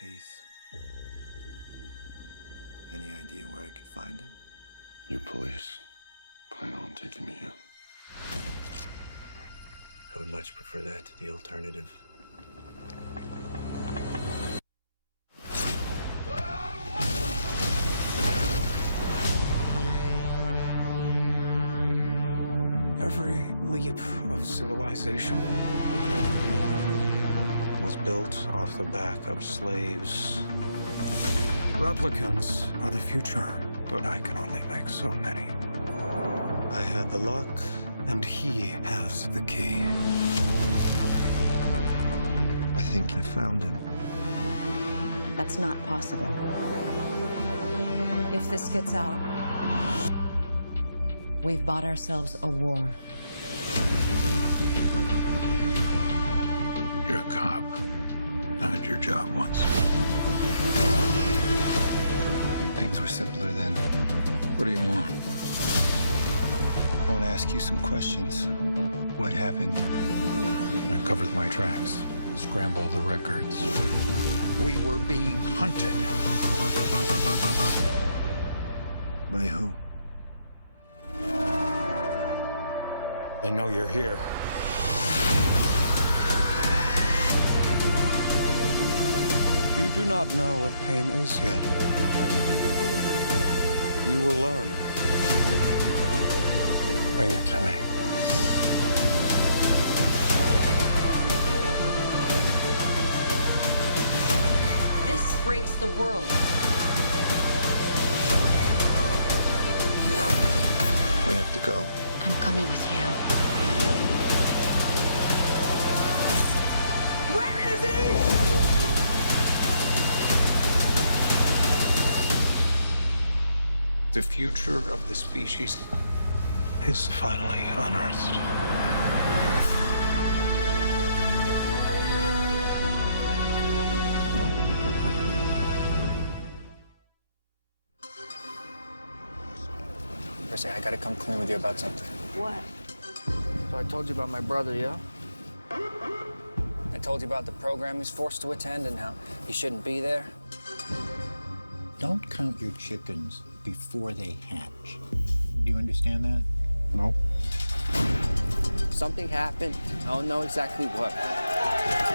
case. Any idea where I could find him? You police plan on taking me in. I would much prefer that to the alternative. Every leap of civilization was built off the back of slaves. Replicants are the future, but I can only make so many. I had the lock, and he has the key. I think I found him. That's not possible. If this gets out, we've bought ourselves a war. You're a cop. I had your job once. Things were simpler then. What do you want? I want to ask you some questions. What happened? I covered my tracks, scrambled the records. We were being hunted. By who? They know you're here. You do not know what pain is yet. You will learn. Bring it to me. This breaks the world. We have to go. I'm coming with you. Where is he? The future of the species is finally unearthed. Percy, I gotta come clean with you about something. What? So I told you about my brother, yeah? I told you about the program he's forced to attend and how he shouldn't be there. Don't count your chickens before they hatch. Do you understand that? No. Something happened. I don't know exactly what.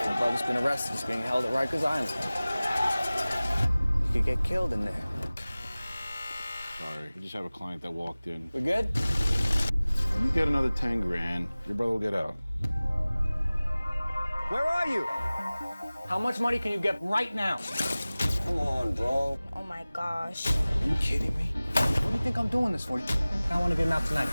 My brother's been arrested. He's being held at Rikers Island. He could get killed in there. Sorry, we just have a client that walked in. We good? You get another 10 grand, your brother will get out. Where are you? How much money can you get right now? Come on, bro. Oh my gosh. Are you kidding me? What do you think I'm doing this for? I want to get him out tonight.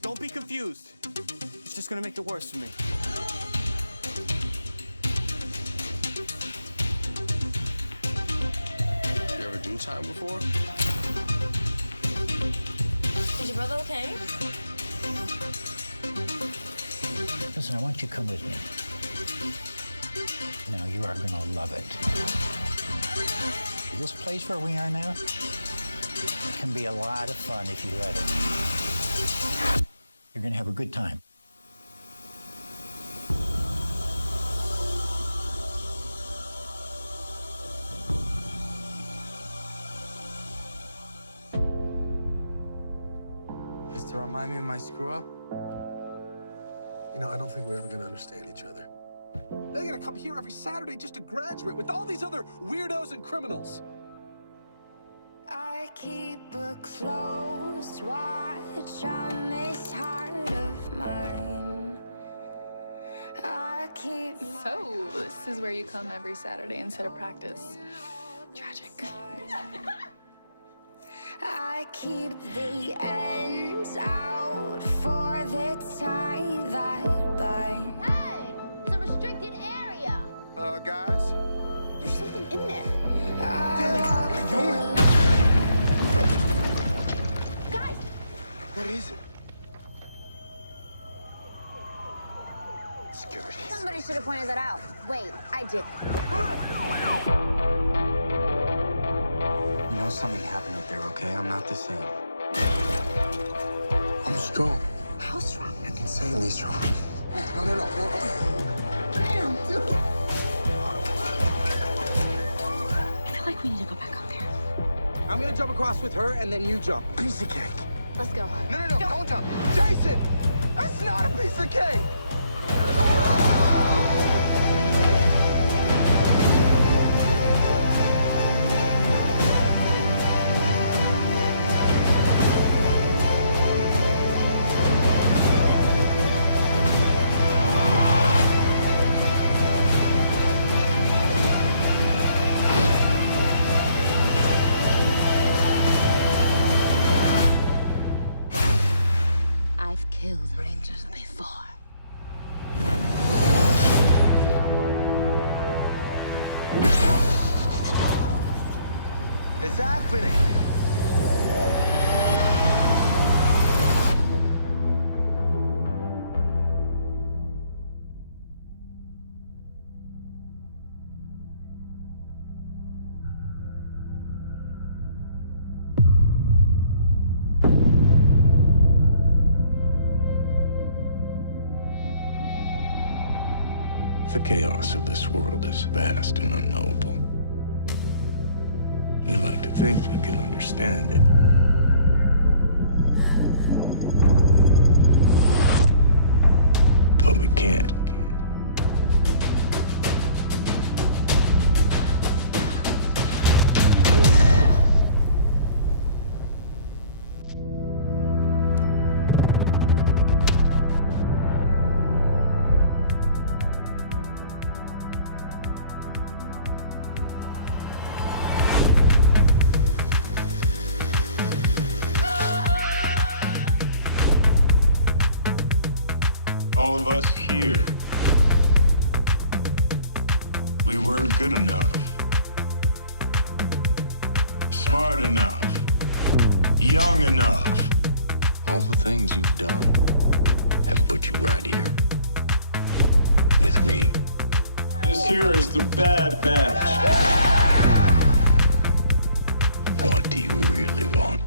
Don't be confused. It's just gonna make it worse for me. You ever do time before? Is your brother okay? Listen, I want you to come with me. Now, you are gonna love it. This place where we are now can be a lot of fun if you let it. You're gonna have a good time. Just to remind me of my screw up. You know, I don't think we're ever gonna understand each other. They're gonna come here every Saturday just to graduate with all these other weirdos and criminals. I keep a close watch on this heart of mine. I keep So, this is where you come every Saturday instead of practice. Tragic. I keep the ends out for the tie that bind. Hey, it's a restricted area. Guys? There's something in there. Billy, what are you doing? What is it? Security. Somebody should have pointed that out. Wait, I did. You know something happened up there, okay? I'm not the same. I'm strong. How strong? Insanely strong. No. I feel like we need to go back up there. I'm gonna jump across with her, and then you jump. Piece of cake. Let's go. No, don't jump. Jason! That's not a piece of cake! I've killed Rangers before. It's happening! The chaos of this world is vast and unknowable. We like to think we can understand it. But we can't. All of us here, we weren't good enough, smart enough, young enough. All the things you've done have put you right here with me. This here is the bad batch. What do you really want?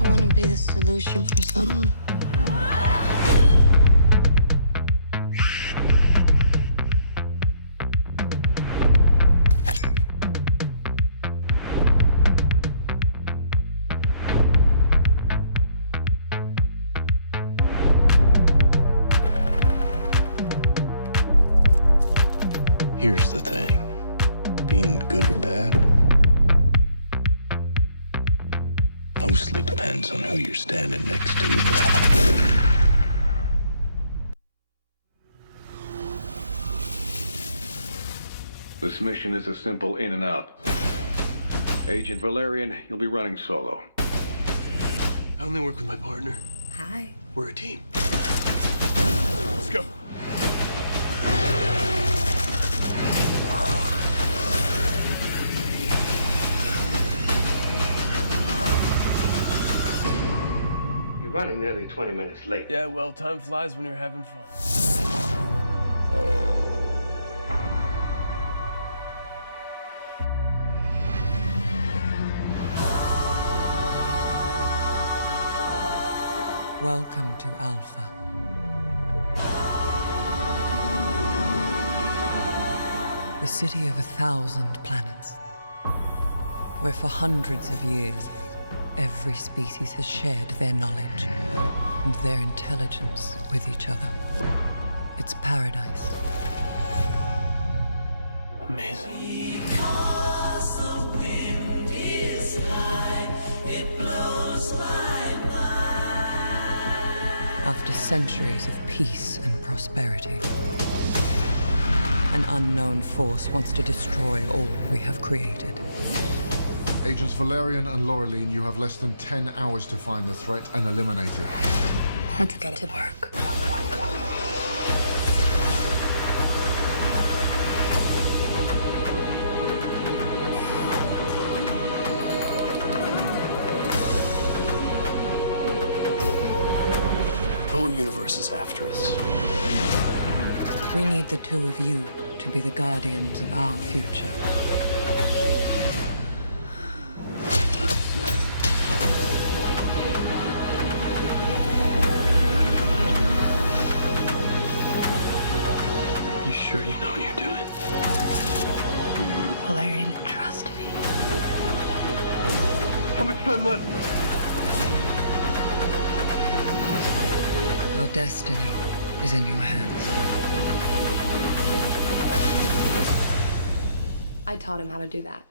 I want to be the solution for something. Here's the thing, being good or bad mostly depends on who you're standing next to. This mission is a simple in and out. Agent Valerian, you'll be running solo. I only work with my partner. Hi. We're a team. Let's go. You're running nearly 20 minutes late. Yeah, well, time flies when you're having fun. Welcome to Alpha. The city of 1,000 planets, where for hundreds of years, every species has shared their knowledge and their intelligence with each other. It's paradise. Amazing. Because the wind is high, it blows my mind. After centuries of peace and prosperity, an unknown force wants to destroy all we have created. Agents Valerian and Roiland, you have less than 10 hours to find the threat and eliminate it. Had to get to work. universe is after us. We need the two of you to be the guardians of our future. You sure you know what you're doing? Valerian, trust me. How much time left? Your destiny is in your hands. I taught him how to do that.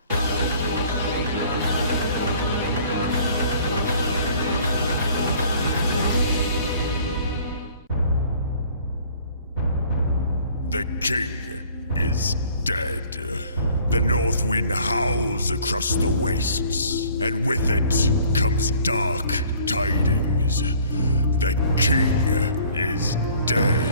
The king is dead. The north wind howls across the wastes, and with it comes dark tidings. The king is dead.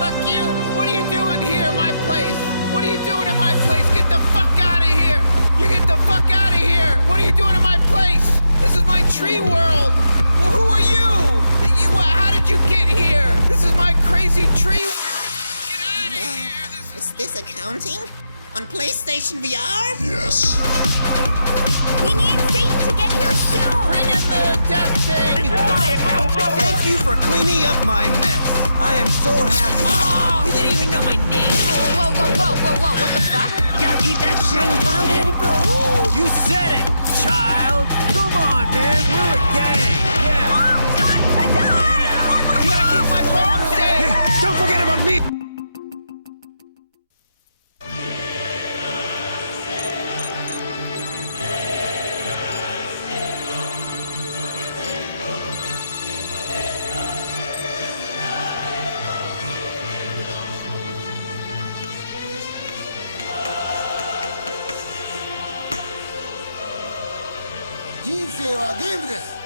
Fuck you! What are you doing here in my place? What are you doing in my place? Get the fuck out of here! You get the fuck out of here! What are you doing in my place? This is my tree world! Well, who are you? How did you get here? This is my crazy tree. Is this accounting? On PlayStation VR? Yes. We need Satan to get here soon! Bring in the death thing! Thank you for cleaning up my mess. I am so happy. Oh, You didn't even know my name! Whoa, what the fuck? You gotta keep that shit grounded! You said it, child. Come on, man. We're a gang. you gotta keep my bomb safe! Hey, don't forget about me.人生はゲームです。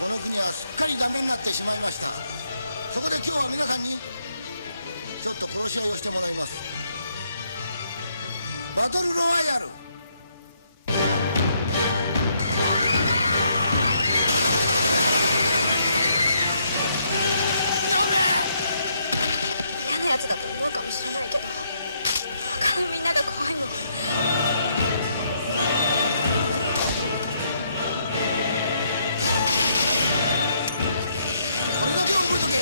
この国はすっかりダメになってしまいました。そこで今日は皆さんにちょっと殺し合いをしてもらいます。バトルロワイヤル。嫌なやつだと思うかもしれないけど、他のみんなが怖いもん。これだけは覚えとけ。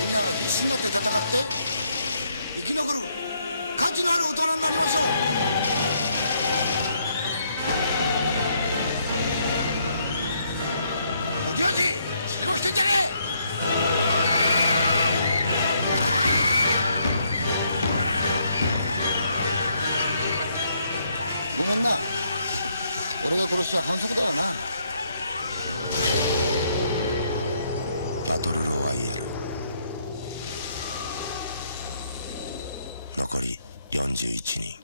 みんなが必死になって戦って生き残る価値のある大人になりましょう。おじおじ、死後してんじゃねえ。ごめんな、俺が殺しちゃ反則だよな。バトルロワイヤル残り41人。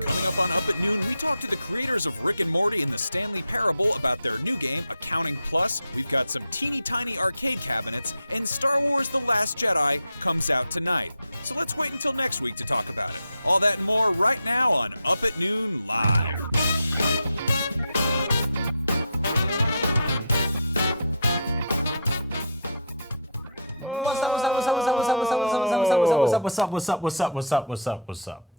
Coming up on Up at Noon, we talk to the creators of Rick and Morty and the Stanley Parable about their new game, Accounting Plus. We've got some teeny tiny arcade cabinets, and Star Wars The Last Jedi comes out tonight. So let's wait until next week to talk about it. All that and more right now on Up at Noon Live. What's up?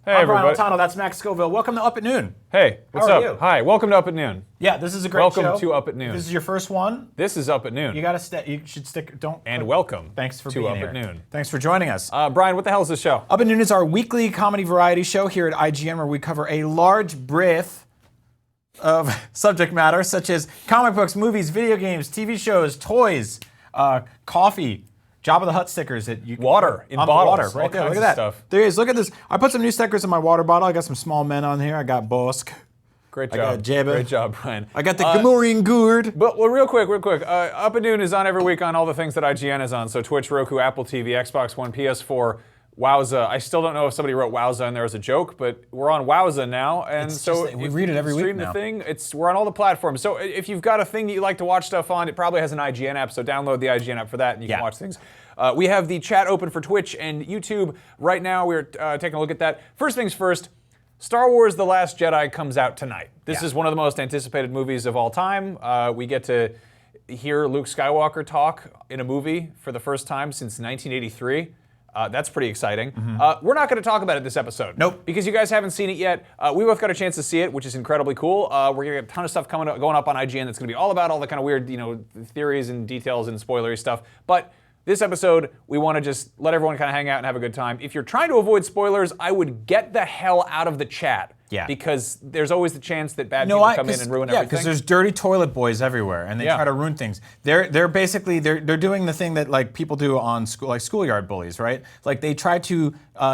Hey, I'm everybody. Brian Altano, that's Max Scoville. Welcome to Up at Noon. Hey, what's How up? are you? Hi, welcome to Up at Noon. Yeah, this is a great welcome show. Welcome to Up at Noon. This is your first one. This is Up at Noon. You gotta stay. You should stick. Don't. And welcome. Thanks for to being Up here. at Noon. Thanks for joining us. Brian, what the hell is this show? Up at Noon is our weekly comedy variety show here at IGN, where we cover a large breadth of subject matter, such as comic books, movies, video games, TV shows, toys, coffee. Jabba the Hutt stickers that you water in on bottles, the water right all there. Look kinds at of that. stuff. There he is. Look at this. I put some new stickers in my water bottle. I got some small men on here. I got Bosk. Great I job. got Jabba. Great job, Brian. I got the Gamorrean Gourd. But real quick. Up at Noon is on every week on all the things that IGN is on. So Twitch, Roku, Apple TV, Xbox One, PS4, Wowza. I still don't know if somebody wrote Wowza in there as a joke, but we're on Wowza now, and It's so just, we read it every week stream now. the thing. We're on all the platforms. So if you've got a thing that you like to watch stuff on, it probably has an IGN app. So download the IGN app for that, and you can watch things. We have the chat open for Twitch and YouTube right now. We're taking a look at that. First things first. Star Wars The Last Jedi comes out tonight. This is one of the most anticipated movies of all time. We get to hear Luke Skywalker talk in a movie for the first time since 1983. That's pretty exciting. We're not going to talk about it this episode. Nope. Because you guys haven't seen it yet. We both got a chance to see it, which is incredibly cool. We're going to get a ton of stuff going up on IGN that's going to be all about all the kind of weird, theories and details and spoilery stuff. But this episode, we want to just let everyone kind of hang out and have a good time. If you're trying to avoid spoilers, I would get the hell out of the chat. Yeah. Because there's always the chance that bad people come in and ruin everything. Yeah, because there's dirty toilet boys everywhere, and they try to ruin things. They're basically they're doing the thing that like people do on school, like schoolyard bullies, right? Like they try to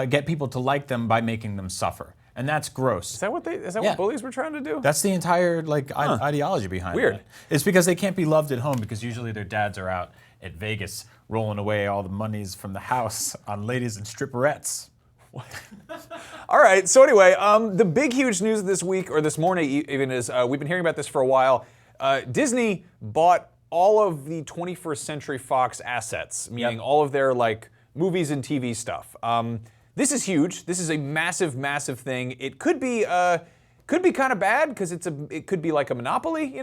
get people to like them by making them suffer, and that's gross. Is that what what bullies were trying to do? That's the entire ideology behind it. Weird. It's because they can't be loved at home because usually their dads are out at Vegas rolling away all the monies from the house on ladies and stripperettes. All right, so anyway, the big, huge news this week, or this morning even, is we've been hearing about this for a while. Disney bought all of the 21st Century Fox assets, meaning all of their movies and TV stuff. This is huge. This is a massive, massive thing. It could be kind of bad because it could be like a monopoly.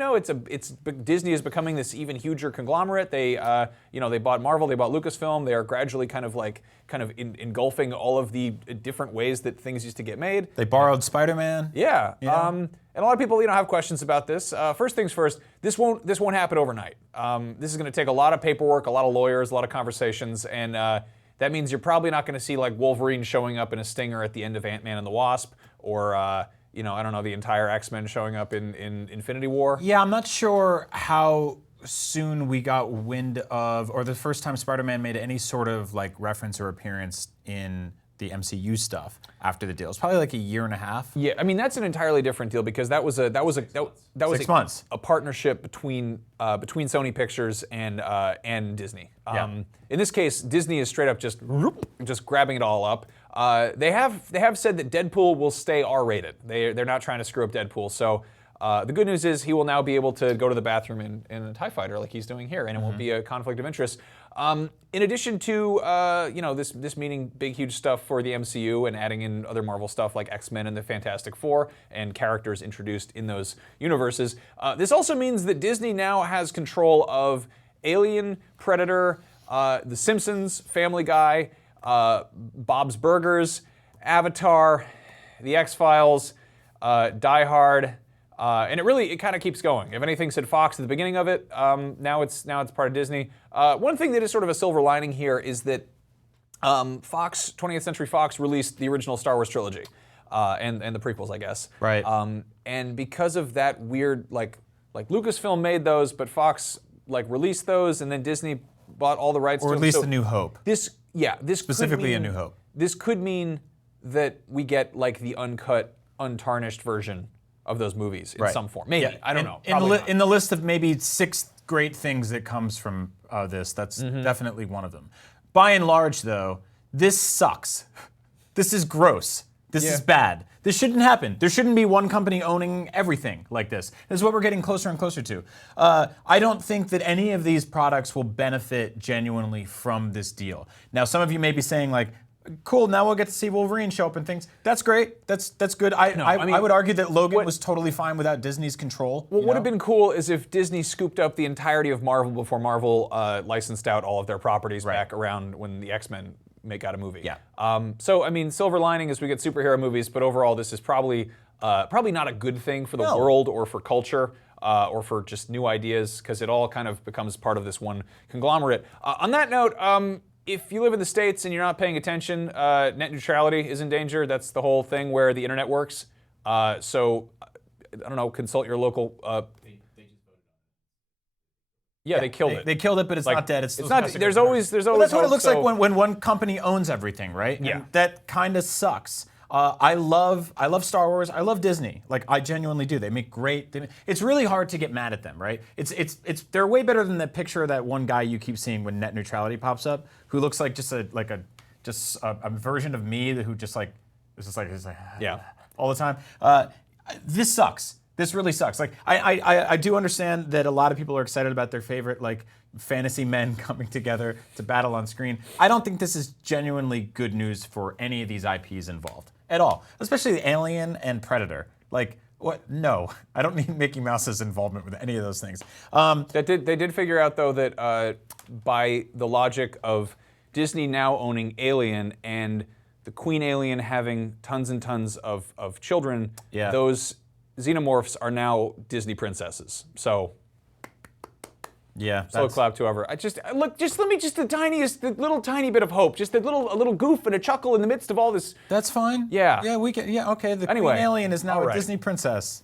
Disney is becoming this even huger conglomerate. They bought Marvel, they bought Lucasfilm. They are gradually kind of engulfing all of the different ways that things used to get made. They borrowed Spider-Man. Yeah. And a lot of people have questions about this. First things first, this won't happen overnight. This is going to take a lot of paperwork, a lot of lawyers, a lot of conversations, and that means you're probably not going to see Wolverine showing up in a stinger at the end of Ant-Man and the Wasp, or I don't know, the entire X-Men showing up in Infinity War. Yeah, I'm not sure how soon we got wind of, or the first time Spider-Man made any sort of reference or appearance in the MCU stuff after the deal. It's probably a year and a half. Yeah, I mean that's an entirely different deal because that was 6 months. A partnership between Sony Pictures and Disney. In this case, Disney is straight up just grabbing it all up. They have said that Deadpool will stay R-rated. They're not trying to screw up Deadpool. So the good news is he will now be able to go to the bathroom in a TIE fighter like he's doing here, and it won't be a conflict of interest. In addition to this meaning big huge stuff for the MCU and adding in other Marvel stuff like X-Men and the Fantastic Four and characters introduced in those universes, this also means that Disney now has control of Alien, Predator, The Simpsons, Family Guy, Bob's Burgers, Avatar, The X-Files, Die Hard, and it kind of keeps going. If anything said Fox at the beginning of it, now it's part of Disney. One thing that is sort of a silver lining here is that Fox, 20th Century Fox, released the original Star Wars trilogy and the prequels, I guess. Right. And because of that weird, Lucasfilm made those, but Fox released those, and then Disney bought all the rights to them. Or at least A New Hope. This specifically A New Hope. This could mean that we get the uncut, untarnished version of those movies in some form. Maybe. Yeah. I don't know. In the list of maybe 6 great things that comes from this, that's definitely one of them. By and large, though, this sucks. This is gross. This is bad. This shouldn't happen. There shouldn't be one company owning everything like this. This is what we're getting closer and closer to. I don't think that any of these products will benefit genuinely from this deal. Now, some of you may be saying cool, now we'll get to see Wolverine show up and things. That's great. That's good. I would argue that Logan was totally fine without Disney's control. What would have been cool is if Disney scooped up the entirety of Marvel before Marvel licensed out all of their properties back around when the X-Men got a movie. Yeah. So I mean, silver lining is we get superhero movies, but overall this is probably not a good thing for the world or for culture. Or for just new ideas, because it all kind of becomes part of this one conglomerate. On that note, if you live in the States and you're not paying attention, net neutrality is in danger. That's the whole thing where the internet works. So, I don't know, consult your local... they killed it. They killed it, but it's not dead. It's not. There's always. That's what it looks like when one company owns everything, right? Yeah. And that kind of sucks. I love Star Wars. I love Disney. I genuinely do. They make great. It's really hard to get mad at them, right? They're way better than the picture of that one guy you keep seeing when net neutrality pops up, who looks like just a version of me who just all the time. This sucks. This really sucks. I do understand that a lot of people are excited about their favorite fantasy men coming together to battle on screen. I don't think this is genuinely good news for any of these IPs involved. at all. Especially the Alien and Predator. Like, what? No, I don't need Mickey Mouse's involvement with any of those things. They did figure out though that by the logic of Disney now owning Alien and the Queen Alien having tons and tons of children, those xenomorphs are now Disney princesses. So. Yeah. Slow clap to whoever. Let me the little tiny bit of hope, just a little goof and a chuckle in the midst of all this. That's fine. Yeah. Yeah, we can. Yeah, okay. The Anyway, Queen Alien is now all a right. Disney princess.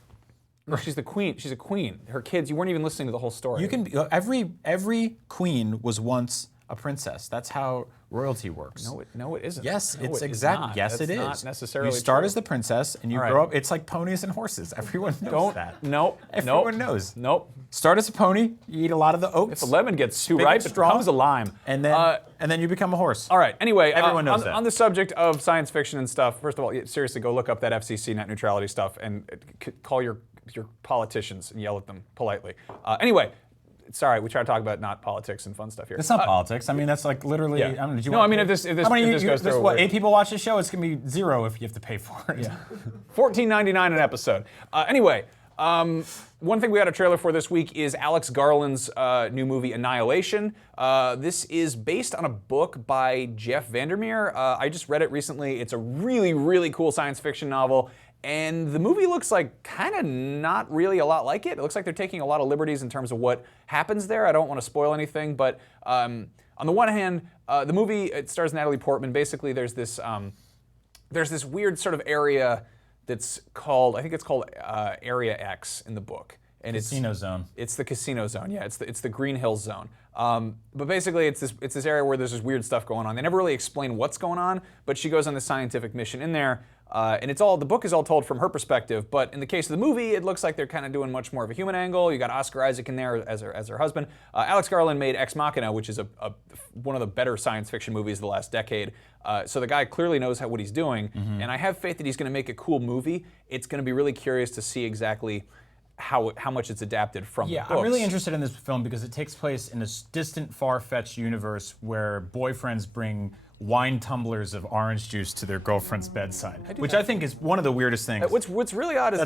No, she's the queen. She's a queen. Her kids. You weren't even listening to the whole story. You can. Every queen was once a princess. That's how royalty works. No, it isn't. Yes, No, it's it is exactly. not. Yes, That's it is. not necessarily You start true. as the princess and you All right. grow up. It's like ponies and horses. Everyone knows that. Nope. Everyone knows. Nope. Start as a pony. You eat a lot of the oats. If a lemon gets too big ripe, and it strong, becomes a lime. And then you become a horse. All right. Anyway, Everyone knows that. On the subject of science fiction and stuff, first of all, seriously, go look up that FCC net neutrality stuff and call your politicians and yell at them politely. Anyway. Sorry, we try to talk about not politics and fun stuff here. It's not politics. I mean, that's like literally. Yeah. I don't know, do you No, want I mean, to if this goes through, what, 8 people watch this show, it's gonna be 0 if you have to pay for it. Yeah. $14.99 an episode. Anyway, one thing we got a trailer for this week is Alex Garland's new movie Annihilation. This is based on a book by Jeff Vandermeer. I just read it recently. It's a really, really cool science fiction novel. And the movie looks like kind of not really a lot like it. It looks like they're taking a lot of liberties in terms of what happens there. I don't want to spoil anything, but on the one hand, the movie, it stars Natalie Portman. Basically, there's this weird sort of area that's called, I think it's called Area X in the book. And Casino Zone. It's the casino zone, yeah. It's the Green Hills zone. But basically, it's this area where there's this weird stuff going on. They never really explain what's going on, but she goes on this scientific mission in there. And the book is all told from her perspective, but in the case of the movie, it looks like they're kind of doing much more of a human angle. You got Oscar Isaac in there as her husband. Alex Garland made Ex Machina, which is one of the better science fiction movies of the last decade. So the guy clearly knows what he's doing, and I have faith that he's going to make a cool movie. It's going to be really curious to see exactly how much it's adapted from the books. I'm really interested in this film because it takes place in this distant, far-fetched universe where boyfriends bring wine tumblers of orange juice to their girlfriend's bedside, which I think is one of the weirdest things. What's really odd is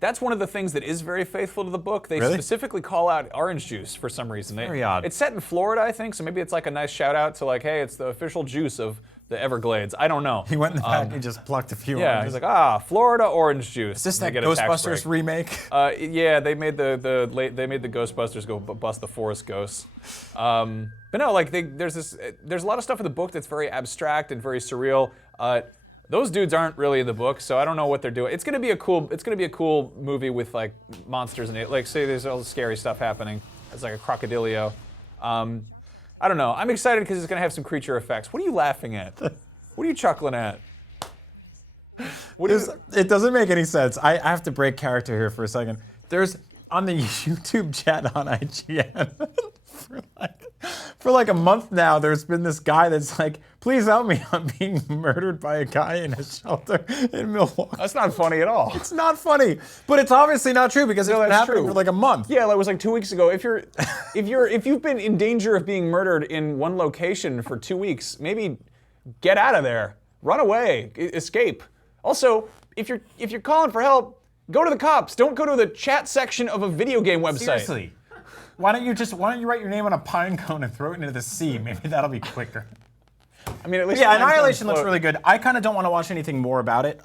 that's one of the things that is very faithful to the book. They specifically call out orange juice for some reason. Very odd. It's set in Florida, I think, so maybe it's like a nice shout out to like, hey, it's the official juice of the Everglades. I don't know. He went in the back and just plucked a few. Yeah, he's like, Florida orange juice. Is this that Ghostbusters remake? Yeah, they made the Ghostbusters go bust the forest ghosts. But no, like there's a lot of stuff in the book that's very abstract and very surreal. Those dudes aren't really in the book, so I don't know what they're doing. It's gonna be a cool movie with like monsters in it. Like say there's all the scary stuff happening. It's like a crocodilio. I don't know. I'm excited because it's gonna have some creature effects. What are you laughing at? What are you chuckling at? It doesn't make any sense. I have to break character here for a second. There's on the YouTube chat on IGN for like a month now, there's been this guy that's like, please help me, I'm being murdered by a guy in a shelter in Milwaukee. That's not funny at all. It's not funny, but it's obviously not true because it's been happening for like a month. Yeah, it was like 2 weeks ago. If you've been in danger of being murdered in one location for 2 weeks, maybe get out of there, run away, escape. Also, if you're calling for help, go to the cops. Don't go to the chat section of a video game website. Seriously. Why don't you write your name on a pine cone and throw it into the sea? Maybe that'll be quicker. I mean, at least Annihilation looks really good. I kind of don't want to watch anything more about it.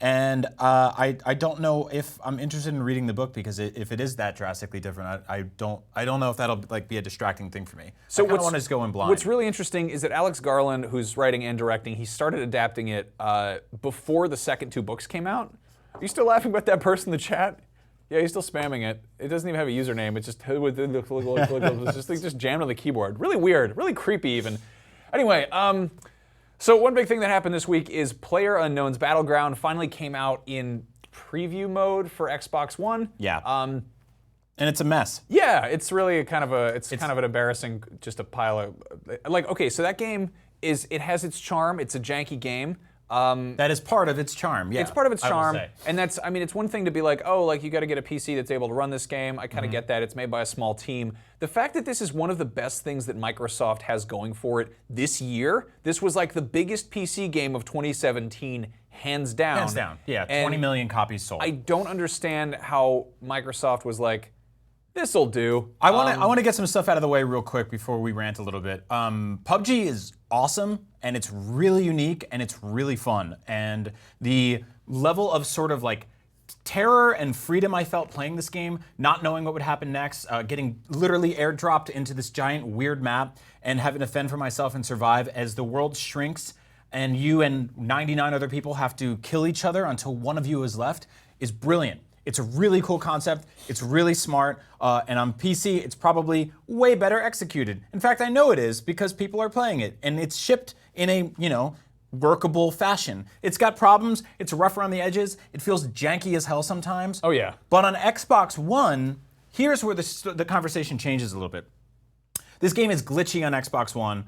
And I don't know if I'm interested in reading the book because if it is that drastically different, I don't know if that'll like be a distracting thing for me. So I want to just go in blind. What's really interesting is that Alex Garland, who's writing and directing, he started adapting it before the second 2 books came out. Are you still laughing about that person in the chat? Yeah, he's still spamming it. It doesn't even have a username. It's just just jammed on the keyboard. Really weird, really creepy even. Anyway, so one big thing that happened this week is PlayerUnknown's Battleground finally came out in preview mode for Xbox One. Yeah. And it's a mess. Yeah, it's really kind of an embarrassing, just a pile of okay. So that game it has its charm. It's a janky game. That is part of its charm, yeah. It's part of its charm, and it's one thing to be like, oh, like you got to get a PC that's able to run this game. I kind of get that. It's made by a small team. The fact that this is one of the best things that Microsoft has going for it this year, this was like the biggest PC game of 2017, hands down. Hands down. Yeah, And 20 million copies sold. I don't understand how Microsoft was like, this'll do. I want to get some stuff out of the way real quick before we rant a little bit. PUBG is awesome, and it's really unique, and it's really fun. And the level of sort of like terror and freedom I felt playing this game, not knowing what would happen next, getting literally airdropped into this giant weird map and having to fend for myself and survive as the world shrinks and you and 99 other people have to kill each other until one of you is left, is brilliant. It's a really cool concept, it's really smart, and on PC it's probably way better executed. In fact, I know it is because people are playing it, and it's shipped in a, workable fashion. It's got problems, it's rough around the edges, it feels janky as hell sometimes. Oh yeah. But on Xbox One, here's where the conversation changes a little bit. This game is glitchy on Xbox One.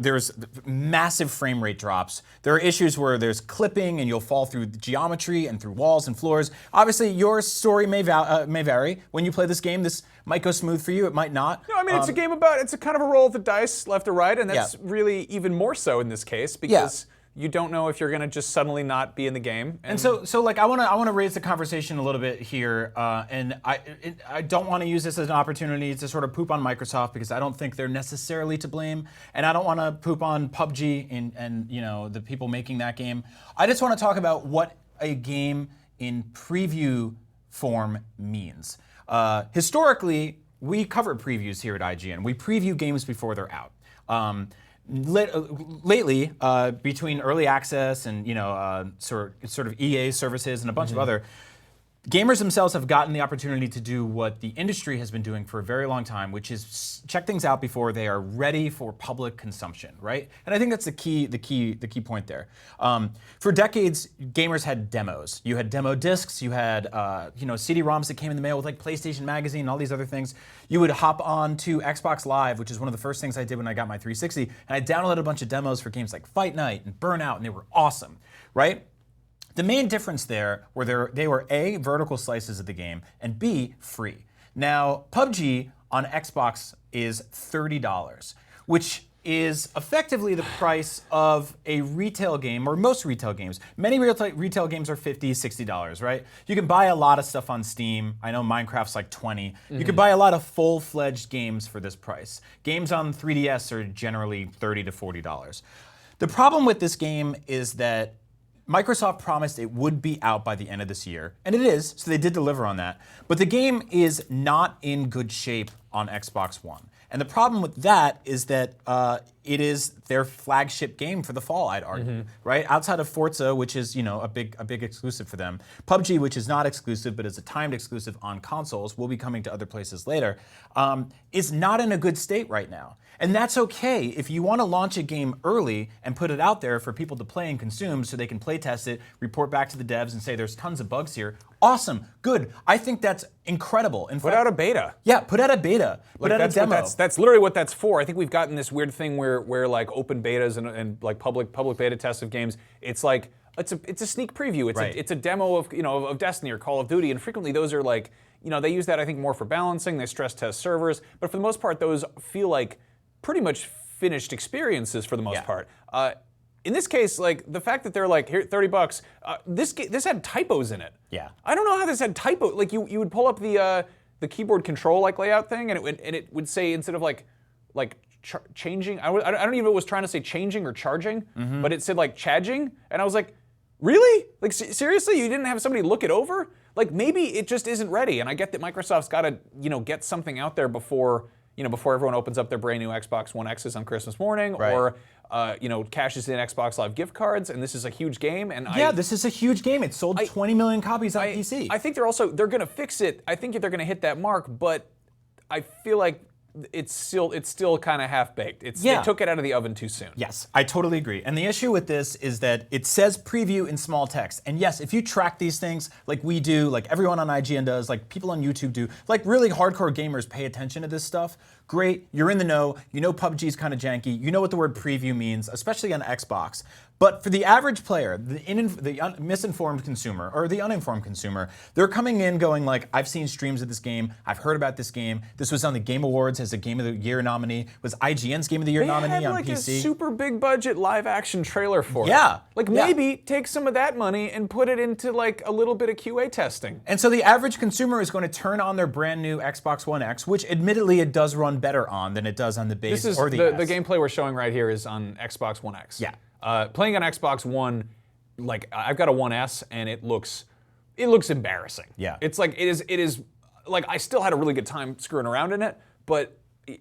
There's massive frame rate drops. There are issues where there's clipping and you'll fall through geometry and through walls and floors. Obviously, your story may vary. When you play this game, this might go smooth for you, it might not. No, I mean, it's a game about, it's a kind of a roll of the dice left or right, and that's really even more so in this case because you don't know if you're going to just suddenly not be in the game. And so like I want to raise the conversation a little bit here, and I don't want to use this as an opportunity to sort of poop on Microsoft because I don't think they're necessarily to blame, and I don't want to poop on PUBG and the people making that game. I just want to talk about what a game in preview form means. Historically, we cover previews here at IGN. We preview games before they're out. Lately, between early access and sort of EA services and a bunch of other, gamers themselves have gotten the opportunity to do what the industry has been doing for a very long time, which is check things out before they are ready for public consumption, right? And I think that's the key point there. For decades, gamers had demos. You had demo discs. You had CD-ROMs that came in the mail with like PlayStation Magazine and all these other things. You would hop on to Xbox Live, which is one of the first things I did when I got my 360, and I downloaded a bunch of demos for games like Fight Night and Burnout, and they were awesome, right? The main difference there were they were A, vertical slices of the game, and B, free. Now, PUBG on Xbox is $30, which is effectively the price of a retail game, or most retail games. Many retail games are $50, $60, right? You can buy a lot of stuff on Steam. I know Minecraft's like $20. You can buy a lot of full-fledged games for this price. Games on 3DS are generally $30 to $40. The problem with this game is that Microsoft promised it would be out by the end of this year, and it is, so they did deliver on that. But the game is not in good shape on Xbox One. And the problem with that is that it is their flagship game for the fall, I'd argue, right? Outside of Forza, which is a big exclusive for them, PUBG, which is not exclusive but is a timed exclusive on consoles, will be coming to other places later, is not in a good state right now. And that's okay if you want to launch a game early and put it out there for people to play and consume so they can play test it, report back to the devs and say there's tons of bugs here. Awesome, good. I think that's incredible. Put out a beta. Yeah, put out a beta. Put out a demo. That's literally what that's for. I think we've gotten this weird thing where like open betas and like public beta tests of games, it's like it's a sneak preview. It's a demo of Destiny or Call of Duty, and frequently those are like they use that I think more for balancing. They stress test servers, but for the most part those feel like pretty much finished experiences for the most part. In this case, like the fact that they're like, here, $30, this had typos in it. Yeah. I don't know how this had typo. Like you would pull up the keyboard control like layout thing, and it would say instead of like changing. I don't even know if it was trying to say changing or charging, but it said like chadging, and I was like, really? Like seriously, you didn't have somebody look it over? Like maybe it just isn't ready. And I get that Microsoft's got to get something out there before everyone opens up their brand new Xbox One X's on Christmas morning, or cashes in Xbox Live gift cards, and this is a huge game. And this is a huge game. It sold 20 million copies on PC. I think they're going to fix it. I think they're going to hit that mark, but I feel like it's still kind of half-baked. They took it out of the oven too soon. Yes, I totally agree. And the issue with this is that it says preview in small text. And yes, if you track these things like we do, like everyone on IGN does, like people on YouTube do, like really hardcore gamers pay attention to this stuff, great, you're in the know, PUBG's kind of janky, you know what the word preview means, especially on Xbox. But for the average player, the misinformed consumer or the uninformed consumer, they're coming in going like, I've seen streams of this game, I've heard about this game. This was on the Game Awards as a Game of the Year nominee. Was IGN's Game of the Year nominee on like PC. A super big budget live action trailer for it. Yeah. Like maybe take some of that money and put it into like a little bit of QA testing. And so the average consumer is going to turn on their brand new Xbox One X, which admittedly it does run better on than it does on the base or the S. The gameplay we're showing right here is on Xbox One X. Yeah. Playing on Xbox One, like I've got a One S and it looks embarrassing. Yeah. It's like it is like I still had a really good time screwing around in it, but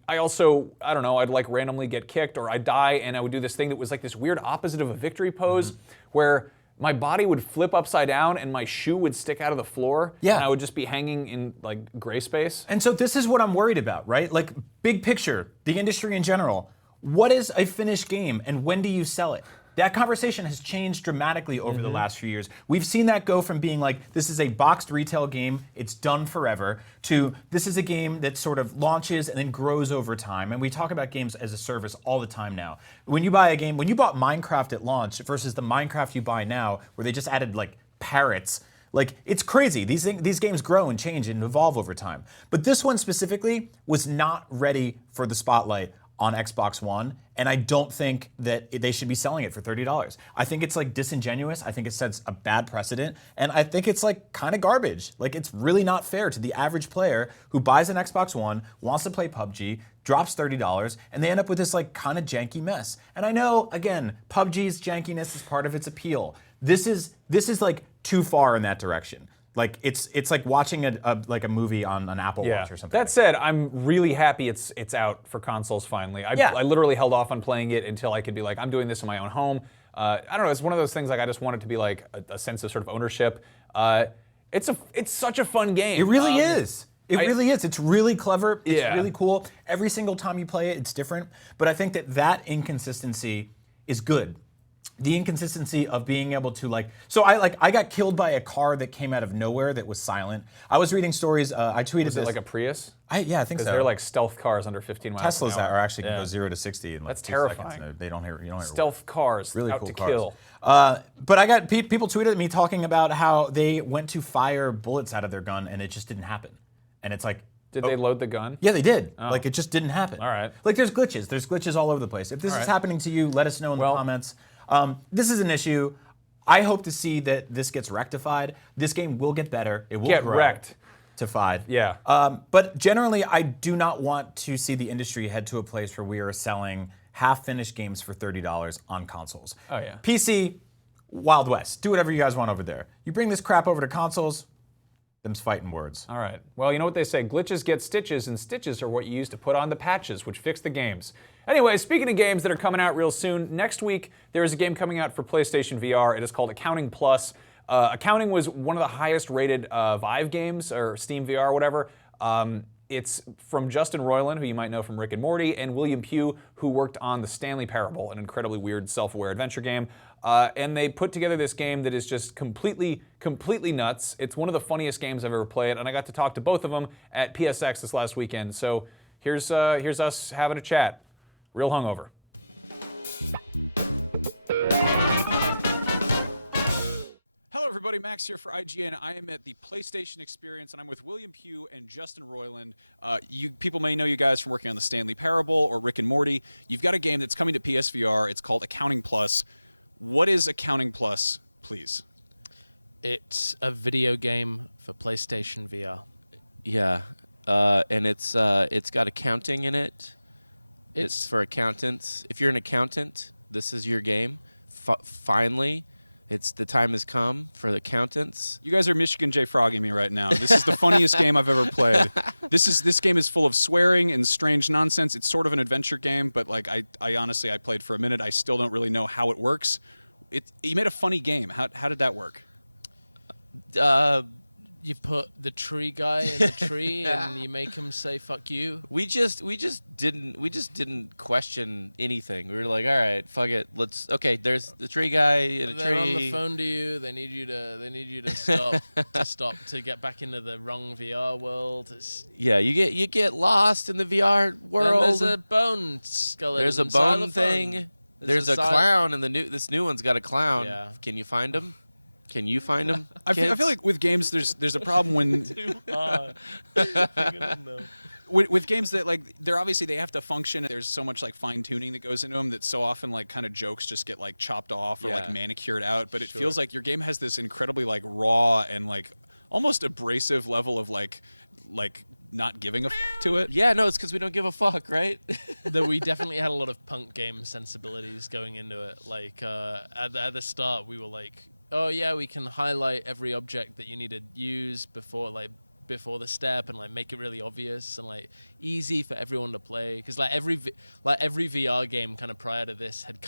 I also, I don't know, I'd like randomly get kicked or I'd die and I would do this thing that was like this weird opposite of a victory pose where my body would flip upside down and my shoe would stick out of the floor. Yeah. And I would just be hanging in like gray space. And so this is what I'm worried about, right? Like big picture, the industry in general. What is a finished game and when do you sell it? That conversation has changed dramatically over the last few years. We've seen that go from being like, this is a boxed retail game, it's done forever, to this is a game that sort of launches and then grows over time. And we talk about games as a service all the time now. When you buy a game, when you bought Minecraft at launch versus the Minecraft you buy now, where they just added like parrots, like it's crazy. These games grow and change and evolve over time. But this one specifically was not ready for the spotlight on Xbox One, and I don't think that they should be selling it for $30. I think it's like disingenuous. I think it sets a bad precedent, and I think it's like kind of garbage. Like it's really not fair to the average player who buys an Xbox One, wants to play PUBG, drops $30, and they end up with this like kind of janky mess. And I know, again, PUBG's jankiness is part of its appeal. This is like too far in that direction. Like it's like watching a movie on an Apple Watch or something. That said, I'm really happy it's out for consoles finally. I literally held off on playing it until I could be like, I'm doing this in my own home. I don't know. It's one of those things like I just want it to be like a sense of sort of ownership. It's such a fun game. It really is. It really is. It's really clever. It's really cool. Every single time you play it, it's different. But I think that inconsistency is good. The inconsistency of being able to I got killed by a car that came out of nowhere that was silent. I was reading stories. I tweeted Was it like a Prius? I think so. Because they're like stealth cars under 15 miles Teslas an hour. are actually can go 0 to 60 in like That's 2 terrifying. seconds. They don't hear. You don't hear. Stealth cars, really out cool to cars. kill. But I got people tweeted at me talking about how they went to fire bullets out of their gun and it just didn't happen. And it's like, did they load the gun? Yeah, they did. Oh. Like it just didn't happen. All right. Like there's glitches. There's glitches all over the place. If this is happening to you, let us know in the comments. This is an issue. I hope to see that this gets rectified. This game will get better. It will get grow wrecked. To 5. Yeah. But generally, I do not want to see the industry head to a place where we are selling half-finished games for $30 on consoles. Oh yeah. PC, Wild West. Do whatever you guys want over there. You bring this crap over to consoles, them's fighting words. All right. Well, you know what they say, glitches get stitches, and stitches are what you use to put on the patches, which fix the games. Anyway, speaking of games that are coming out real soon, next week there is a game coming out for PlayStation VR. It is called Accounting Plus. Accounting was one of the highest rated Vive games, or Steam VR, whatever. It's from Justin Roiland, who you might know from Rick and Morty, and William Pugh, who worked on The Stanley Parable, an incredibly weird self-aware adventure game. And they put together this game that is just completely nuts. It's one of the funniest games I've ever played, and I got to talk to both of them at PSX this last weekend. So here's us having a chat. Real hungover. Hello everybody, Max here for IGN. I am at the PlayStation Experience and I'm with William Pugh and Justin Roiland. People may know you guys from working on The Stanley Parable or Rick and Morty. You've got a game that's coming to PSVR. It's called Accounting Plus. What is Accounting Plus, please? It's a video game for PlayStation VR. Yeah, and it's got accounting in it. It's for accountants. If you're an accountant, this is your game. Finally, the time has come for the accountants. You guys are Michigan J. Frogging me right now. This is the funniest game I've ever played. This game is full of swearing and strange nonsense. It's sort of an adventure game, but like I honestly played for a minute. I still don't really know how it works. You made a funny game. How did that work? You put the tree guy in the tree and you make him say "fuck you." We just didn't question anything. We were like, all right, fuck it. There's the tree guy in a tree. They're on the phone to you. They need you to stop to get back into the wrong VR world. Yeah, you get lost in the VR world. Then there's a bone skeleton. There's a bone thing. There's a clown, and this new one's got a clown. Yeah. Can you find him? Can you find him? I feel like with games, there's a problem when Too hard. with games that like they're obviously they have to function. There's so much like fine tuning that goes into them that so often like kind of jokes just get like chopped off or like manicured out. But it feels like your game has this incredibly like raw and like almost abrasive level of like not giving a fuck to it. Yeah, no, it's because we don't give a fuck, right? That we definitely had a lot of punk game sensibilities going into it. Like at the start, we were like, oh yeah, we can highlight every object that you need to use before the step and like make it really obvious and like easy for everyone to play, because like every VR game kind of prior to this had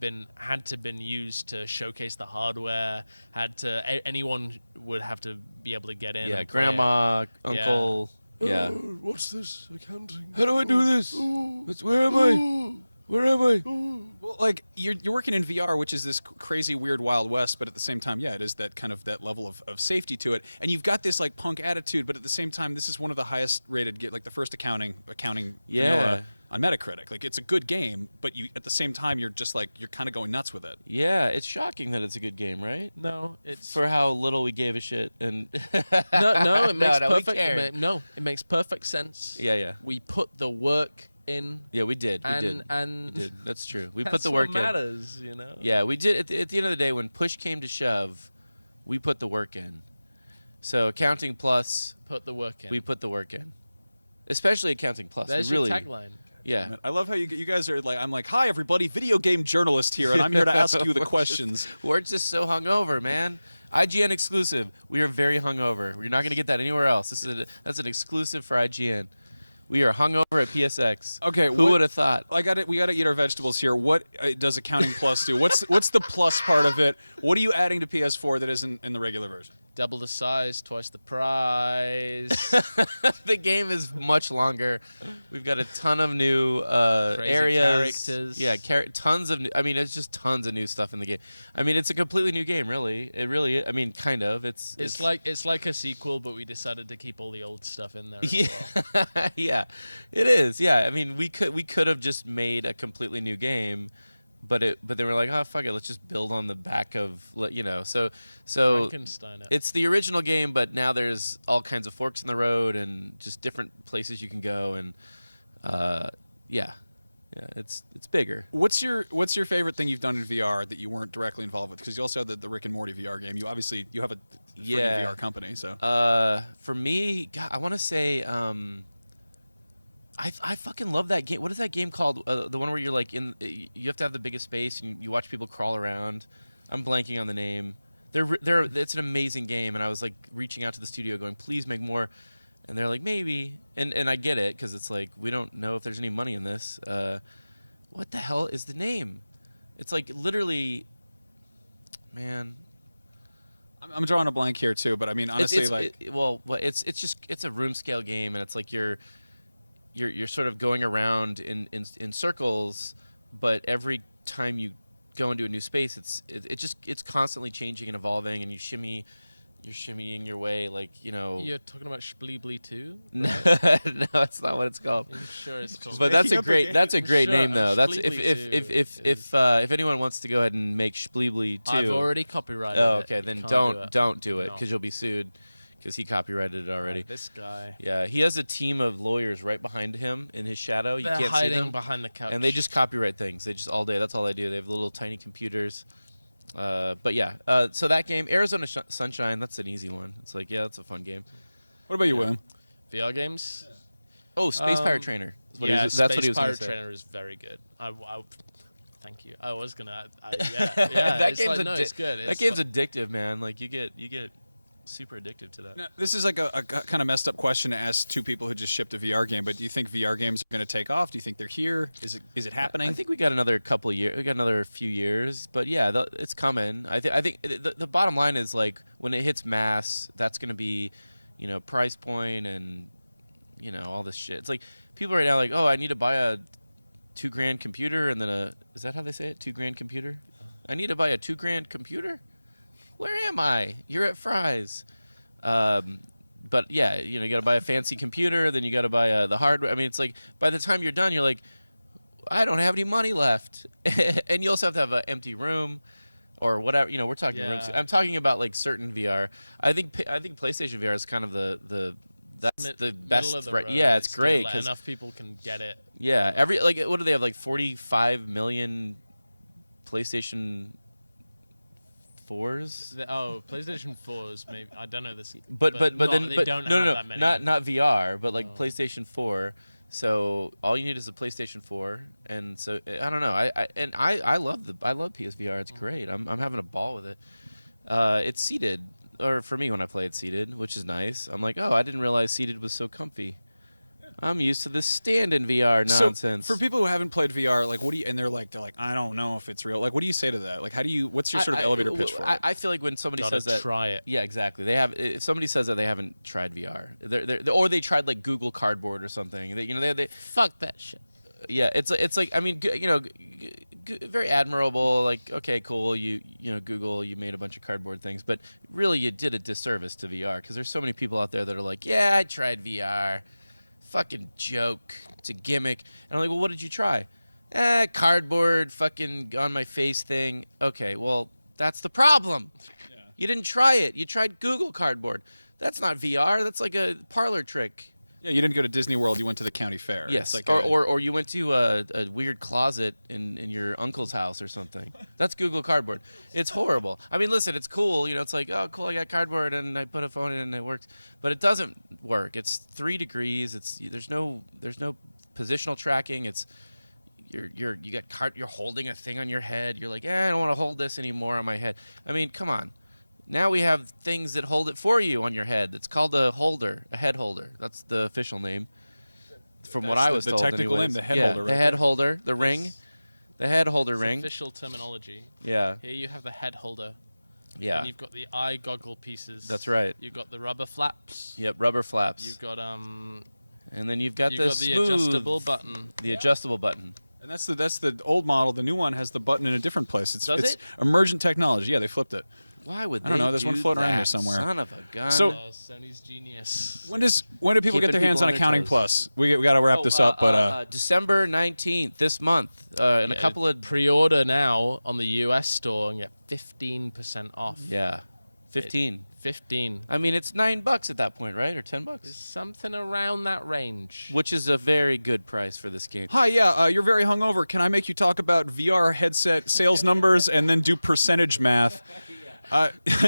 been used to showcase the hardware, anyone would have to be able to get in. Yeah, and play grandma, it. uncle. Yeah. What's this? Accounting. How do I do this? Where am I? Where am I? Well, like you're working in VR, which is this crazy, weird Wild West, but at the same time, yeah, it is that kind of that level of safety to it. And you've got this like punk attitude, but at the same time, this is one of the highest rated, like the first accounting vanilla on Metacritic. Like it's a good game, but you at the same time, you're just like you're kind of going nuts with it. Yeah, it's shocking that it's a good game, right? No, it's for how little we gave a shit. And no, it makes perfect. It makes perfect sense. Yeah. We put the work in. Yeah, we did. And we did. That's true. We that's put the work what matters, you know. Yeah, we did. At the end of the day, when push came to shove, we put the work in. So Accounting Plus. Put the work in. We put the work in. Especially Accounting Plus. There's your tagline. Yeah. I love how you guys are like, I'm like, hi everybody, video game journalist here, and I'm here to ask you the questions. We're just so hungover, man. IGN exclusive. We are very hungover. You're not going to get that anywhere else. That's an exclusive for IGN. We are hungover at PSX. Okay, who would have thought? We got to eat our vegetables here. What does Accounting Plus do? What's the plus part of it? What are you adding to PS4 that isn't in the regular version? Double the size, twice the price. The game is much longer. We've got a ton of new Crazy areas. characters. Yeah, tons of new. I mean, it's just tons of new stuff in the game. I mean, it's a completely new game, really. It really is. I mean, kind of. It's like a sequel, but we decided to keep all the old stuff in there. Yeah, well. yeah, it is. Yeah, I mean, we could have just made a completely new game. But they were like, oh fuck it, let's just build on the back of So Frankenstein it. It's the original game, but now there's all kinds of forks in the road and just different places you can go, and it's bigger. What's your favorite thing you've done in VR that you weren't directly involved with? Because you also had the Rick and Morty VR game. You have a VR company, so. For me, God, I want to say. I fucking love that game. What is that game called? The one where you're like you have to have the biggest space and you watch people crawl around. I'm blanking on the name. It's an amazing game, and I was like reaching out to the studio going, please make more. And they're like, maybe. And I get it, because it's like, we don't know if there's any money in this. What the hell is the name? It's like literally, man. I'm drawing a blank here too, but I mean, honestly, it's a room scale game, and it's like you're sort of going around in circles, but every time you go into a new space, it's constantly changing and evolving, and you're shimmying your way, like, You're talking about Spleebly 2? No, that's not what it's called. I'm sure it's called. But that's a great name though. That's if anyone wants to go ahead and make Spleebly 2. I've already copyrighted it. Oh, it. okay, then don't do it, because you'll be sued. Because he copyrighted it already. This guy. Yeah, he has a team of lawyers right behind him in his shadow. You They're can't hiding see them behind the couch. and they just copyright things. They just all day. That's all they do. They have little tiny computers. But yeah, so that game, Arizona Sunshine, that's an easy one. It's like, yeah, that's a fun game. What about you, William? VR games? Oh, Space Pirate Trainer. That's what he was Pirate Trainer is very good. Thank you. I was gonna. Yeah. That game's it's good. That game's addictive, man. Like you get super addictive to that. Now, this is like a kind of messed up question to ask two people who just shipped a VR game, but do you think VR games are going to take off? Do you think they're here? Is it happening? I think we got another couple of years. We got another few years, but yeah, it's coming. I think the bottom line is, like, when it hits mass, that's going to be, price point and, all this shit. It's like people right now, like, oh, I need to buy a $2,000 computer, and then is that how they say it? $2,000 computer? I need to buy a $2,000 computer. Where am I? You're at Fry's. But yeah, you got to buy a fancy computer, then you got to buy the hardware. I mean, it's like by the time you're done, you're like, I don't have any money left. And you also have to have an empty room or whatever. You know, we're talking rooms. I'm talking about like certain VR. I think PlayStation VR is kind of that's the best. Yeah, it's great because enough people can get it. Yeah, what do they have, like 45 million PlayStation 4s? PlayStation 4s, maybe. I don't know this. But they don't have that many. not VR, but like PlayStation 4. So all you need is a PlayStation 4, and so I don't know. I love PSVR. It's great. I'm having a ball with it. It's seated, or for me when I play it seated, which is nice. I'm like, I didn't realize seated was so comfy. I'm used to this stand-in VR nonsense. So for people who haven't played VR, like, they're like, I don't know if it's real. Like, what do you say to that? Like, what's your sort of elevator pitch for it? I feel like when somebody says that, try it. Yeah, exactly. If somebody says that they haven't tried VR, or they tried like Google Cardboard or something. They fuck that shit. Yeah, it's like, I mean, very admirable. Like, okay, cool. You Google, you made a bunch of cardboard things, but really you did a disservice to VR because there's so many people out there that are like, yeah, I tried VR. Fucking joke. It's a gimmick. And I'm like, well, what did you try? Cardboard, fucking on my face thing. Okay, well, that's the problem. Yeah. You didn't try it. You tried Google Cardboard. That's not VR. That's like a parlor trick. Yeah, you didn't go to Disney World. You went to the county fair. Yes, like or you went to a weird closet in your uncle's house or something. That's Google Cardboard. It's horrible. I mean, listen, it's cool. It's like, oh, cool, I got cardboard and I put a phone in and it works. But it doesn't work. It's 3 degrees. There's no positional tracking. It's you're holding a thing on your head. You're like, I don't want to hold this anymore on my head. I mean, come on. Now we have things that hold it for you on your head. It's called a head holder. That's the official name, from what I was told. The technical name, the head holder. The head holder, the ring, the head holder ring. Official terminology. Yeah. Here you have the head holder. Yeah. And you've got the eye goggle pieces. That's right. You've got the rubber flaps. Yep, rubber flaps. You've got And then you've got the adjustable button. The adjustable button. And that's the old model. The new one has the button in a different place. Does it? Emergent technology. Yeah, they flipped it. Why would they? I don't know. There's one floating around here somewhere. Son of a gun. So Sony's genius. When do people get their hands on Accounting Plus? We got to wrap this up, but December 19th this month, and a couple of pre-order now on the US store and get 15% off. Yeah, 15. 15. I mean, it's $9 at that point, right, or $10? Something around that range. Which is a very good price for this game. Hi, you're very hungover. Can I make you talk about VR headset sales numbers and then do percentage math?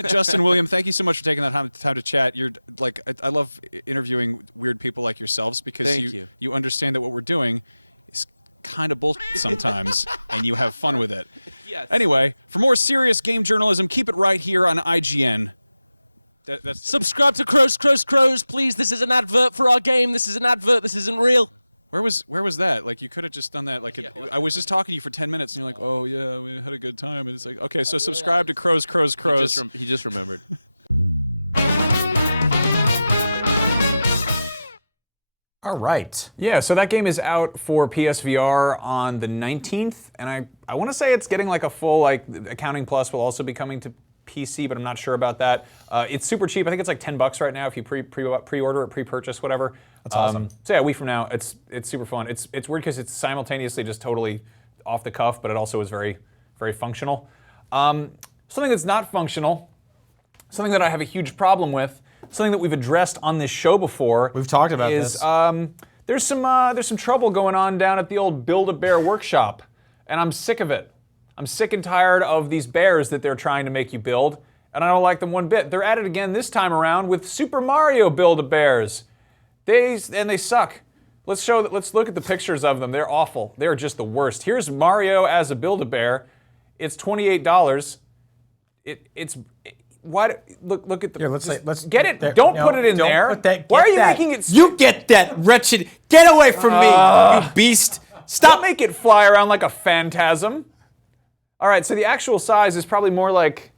Justin, William, thank you so much for taking that time to chat. You're like, I love interviewing weird people like yourselves because you understand that what we're doing is kind of bullshit sometimes, and you have fun with it. Yes. Anyway, for more serious game journalism, keep it right here on IGN. Subscribe to Crows, please. This is an advert for our game. This is an advert. This isn't real. Where was that? Like, you could have just done that. Like, I was just talking to you for 10 minutes, and you're like, oh, yeah, we had a good time. And it's like, okay, so subscribe to Crows. He just remembered. All right. Yeah, so that game is out for PSVR on the 19th, and I want to say it's getting like a full, like, Accounting Plus will also be coming to PC, but I'm not sure about that. It's super cheap. I think it's like $10 right now if you pre-order it, pre-purchase, whatever. That's awesome. So yeah, a week from now, it's super fun. It's weird because it's simultaneously just totally off the cuff, but it also is very, very functional. Something that's not functional, something that I have a huge problem with, something that we've addressed on this show before. We've talked about this. There's some trouble going on down at the old Build-A-Bear workshop, and I'm sick of it. I'm sick and tired of these bears that they're trying to make you build, and I don't like them one bit. They're at it again this time around with Super Mario Build-A-Bears. They suck. Let's look at the pictures of them. They're awful. They're just the worst. Here's Mario as a Build-A-Bear. It's $28. Look at the. Here, let's get it. There, don't put it in there. Why are you making it? You get that wretched. Get away from me, you beast! Stop! Make it fly around like a phantasm. All right, so the actual size is probably more like.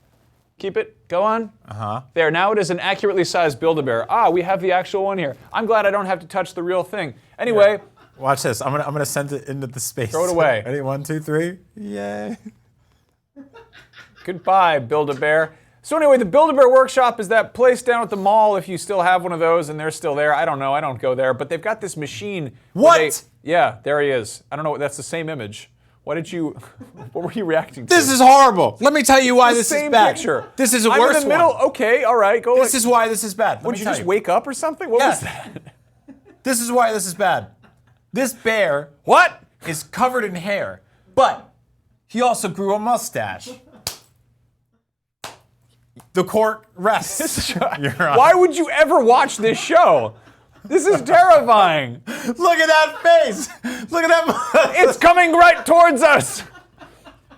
Keep it. Go on. There. Now it is an accurately sized Build-A-Bear. We have the actual one here. I'm glad I don't have to touch the real thing. Anyway. Yeah. Watch this. I'm gonna send it into the space. Throw it away. Ready? 1, 2, 3. Yay. Goodbye, Build-A-Bear. So anyway, the Build-A-Bear Workshop is that place down at the mall if you still have one of those and they're still there. I don't know. I don't go there. But they've got this machine. What? Yeah, there he is. I don't know. That's the same image. Why did you... What were you reacting to? This is horrible. Let me tell you why this is bad. Picture. This is a I'm worse in the middle. one. Okay, all right. Go. This is why this is bad. Would you just wake up or something? What was that? This is why this is bad. This bear is covered in hair, but he also grew a mustache. The court rests. Why would you ever watch this show? This is terrifying. Look at that face. Look at that. It's coming right towards us.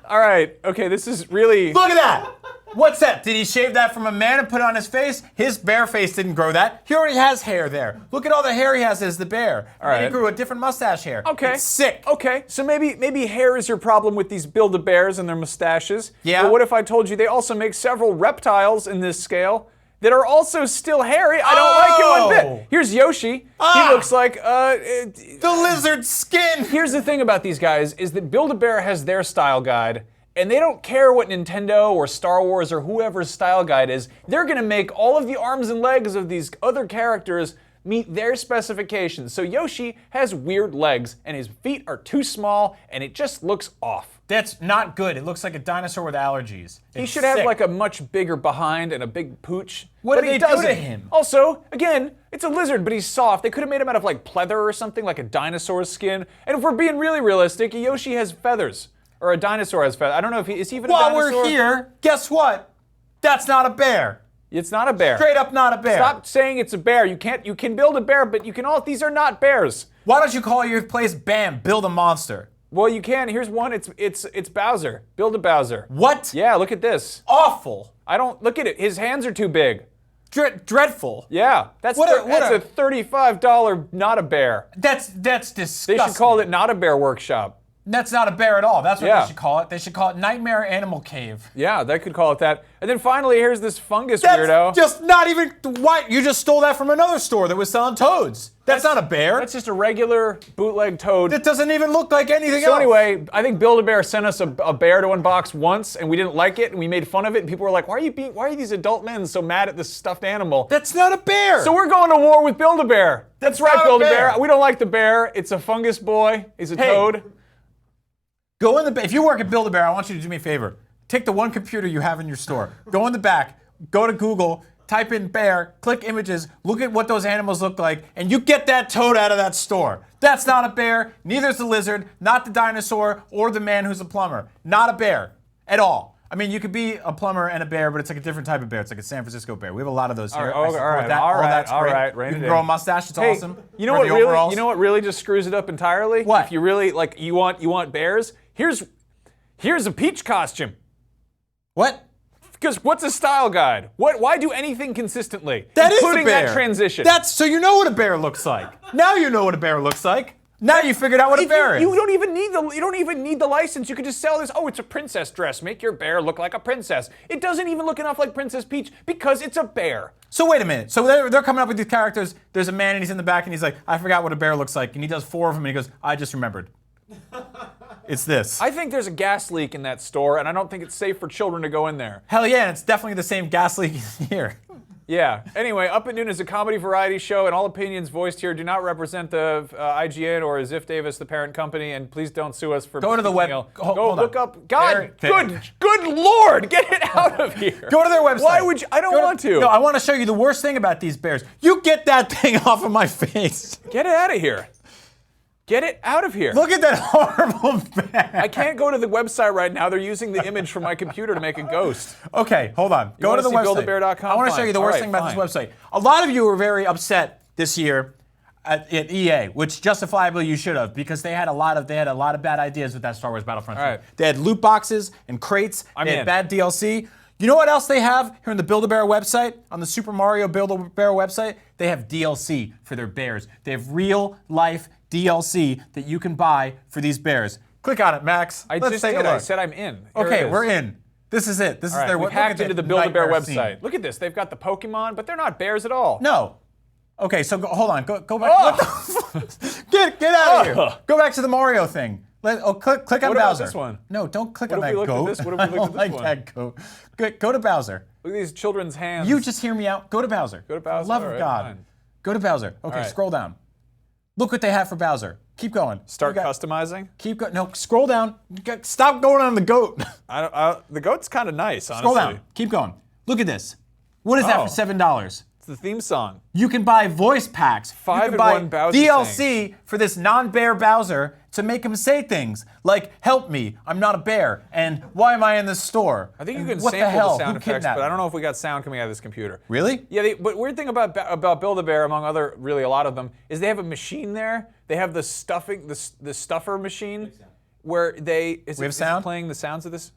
All right. Okay, this is really... Look at that. What's that? Did he shave that from a man and put it on his face? His bear face didn't grow that. He already has hair there. Look at all the hair he has as the bear. All right. And he grew a different mustache hair. Okay. It's sick. Okay, so maybe hair is your problem with these Build-A-Bears and their mustaches. Yeah. But what if I told you they also make several reptiles in this scale that are also still hairy? I don't like it one bit. Here's Yoshi. He looks like the lizard skin. Here's the thing about these guys is that Build-A-Bear has their style guide. And they don't care what Nintendo or Star Wars or whoever's style guide is. They're gonna make all of the arms and legs of these other characters meet their specifications. So Yoshi has weird legs and his feet are too small and it just looks off. That's not good. It looks like a dinosaur with allergies. He should have like a much bigger behind and a big pooch. What but did he they do doesn't. to him? Also, again, it's a lizard, but he's soft. They could have made him out of like pleather or something, like a dinosaur's skin. And if we're being really realistic, Yoshi has feathers. Or a dinosaur has feathers. I don't know if is he even a dinosaur? While we're here, guess what? That's not a bear. It's not a bear. Straight up not a bear. Stop saying it's a bear. You can build a bear, but you can all these are not bears. Why don't you call your place Bam, build a monster? Well, you can. Here's one. It's Bowser. Build a Bowser. What? Yeah, look at this. Awful. I don't look at it. His hands are too big. Dreadful. Yeah, that's a $35 not a bear. That's disgusting. They should call it Not a Bear Workshop. That's not a bear at all. That's what they should call it. They should call it Nightmare Animal Cave. Yeah, they could call it that. And then finally, here's this fungus weirdo. Just not even, why? You just stole that from another store that was selling toads. That's not a bear. That's just a regular bootleg toad. It doesn't even look like anything else. So anyway, I think Build-A-Bear sent us a bear to unbox once, and we didn't like it, and we made fun of it, and people were like, why are these adult men so mad at this stuffed animal? That's not a bear. So we're going to war with Build-A-Bear. That's right, Build-A-Bear. bear. We don't like the bear. It's a fungus boy. He's a toad. Go in the, if you work at Build-A-Bear, I want you to do me a favor. Take the one computer you have in your store. Go in the back, go to Google, type in bear, click images, look at what those animals look like, and you get that toad out of that store. That's not a bear, neither is the lizard, not the dinosaur, or the man who's a plumber. Not a bear, at all. I mean, you could be a plumber and a bear, but it's like a different type of bear. It's like a San Francisco bear. We have a lot of those here. All right. You can grow a mustache, it's awesome. You know what really just screws it up entirely? What? If you really, like, you want bears, here's a Peach costume. What? Because what's a style guide? Why do anything consistently? That including is a bear. that transition. So you know what a bear looks like. Now you know what a bear looks like. Now you figured out what a bear is. You don't even need the license. You could just sell this. Oh, it's a princess dress. Make your bear look like a princess. It doesn't even look enough like Princess Peach because it's a bear. So wait a minute. So they're coming up with these characters. There's a man and he's in the back and he's like, I forgot what a bear looks like. And he does 4 of them and he goes, I just remembered. It's this. I think there's a gas leak in that store, and I don't think it's safe for children to go in there. Hell yeah, and it's definitely the same gas leak here. Yeah. Anyway, Up at Noon is a comedy variety show, and all opinions voiced here do not represent the IGN or Ziff Davis, the parent company, and please don't sue us for. Go to the web. Go look up. God, good Lord, get it out of here. Go to their website. Why would you? I don't want to. No, I want to show you the worst thing about these bears. You get that thing off of my face. Get it out of here. Get it out of here. Look at that horrible bear. I can't go to the website right now. They're using the image from my computer to make a ghost. Okay, hold on. Go to the website. Buildabear.com. I want to show you the worst thing about this website. A lot of you were very upset this year at EA, which justifiably you should have, because they had a lot of bad ideas with that Star Wars Battlefront 2. Right. They had loot boxes and crates. They had bad DLC. You know what else they have here on the Build-A-Bear website? On the Super Mario Build-A-Bear website? They have DLC for their bears. They have real-life DLC that you can buy for these bears. Click on it, Max. Let's take a look. I said I'm in. Okay, we're in. This is it. This is their website. Hacked into the Build-A-Bear website. Look at this. They've got the Pokemon, but they're not bears at all. No. Okay, so hold on. Go back. What the get out of here. Go back to the Mario thing. Click on What about Bowser. this one? No, don't click What on if we that looked at goat. this? What if we looked I at don't this like one? that goat. Go to Bowser. Look at these children's hands. You just hear me out. Go to Bowser. Go to Bowser. For the love All of right, God. fine. Go to Bowser. Okay, All right. scroll down. Look what they have for Bowser. Keep going. Start customizing. Keep going. No, scroll down. Stop going on the goat. The goat's kind of nice, honestly. Scroll down. Keep going. Look at this. What is that Oh. for $7? It's the theme song. You can buy voice packs. 5 you can in buy one Bowser DLC for this non-bear Bowser to make him say things like "Help me, I'm not a bear," and "Why am I in this store?" I think you And can what the sample hell? the sound Who effects, kidnapped but I me? don't know if we got sound coming out of this computer. Really? Yeah, but weird thing about Build-A-Bear, among other, really a lot of them, is they have a machine there. They have the stuffing, the stuffer machine, where they is We have it sound? playing the sounds of this.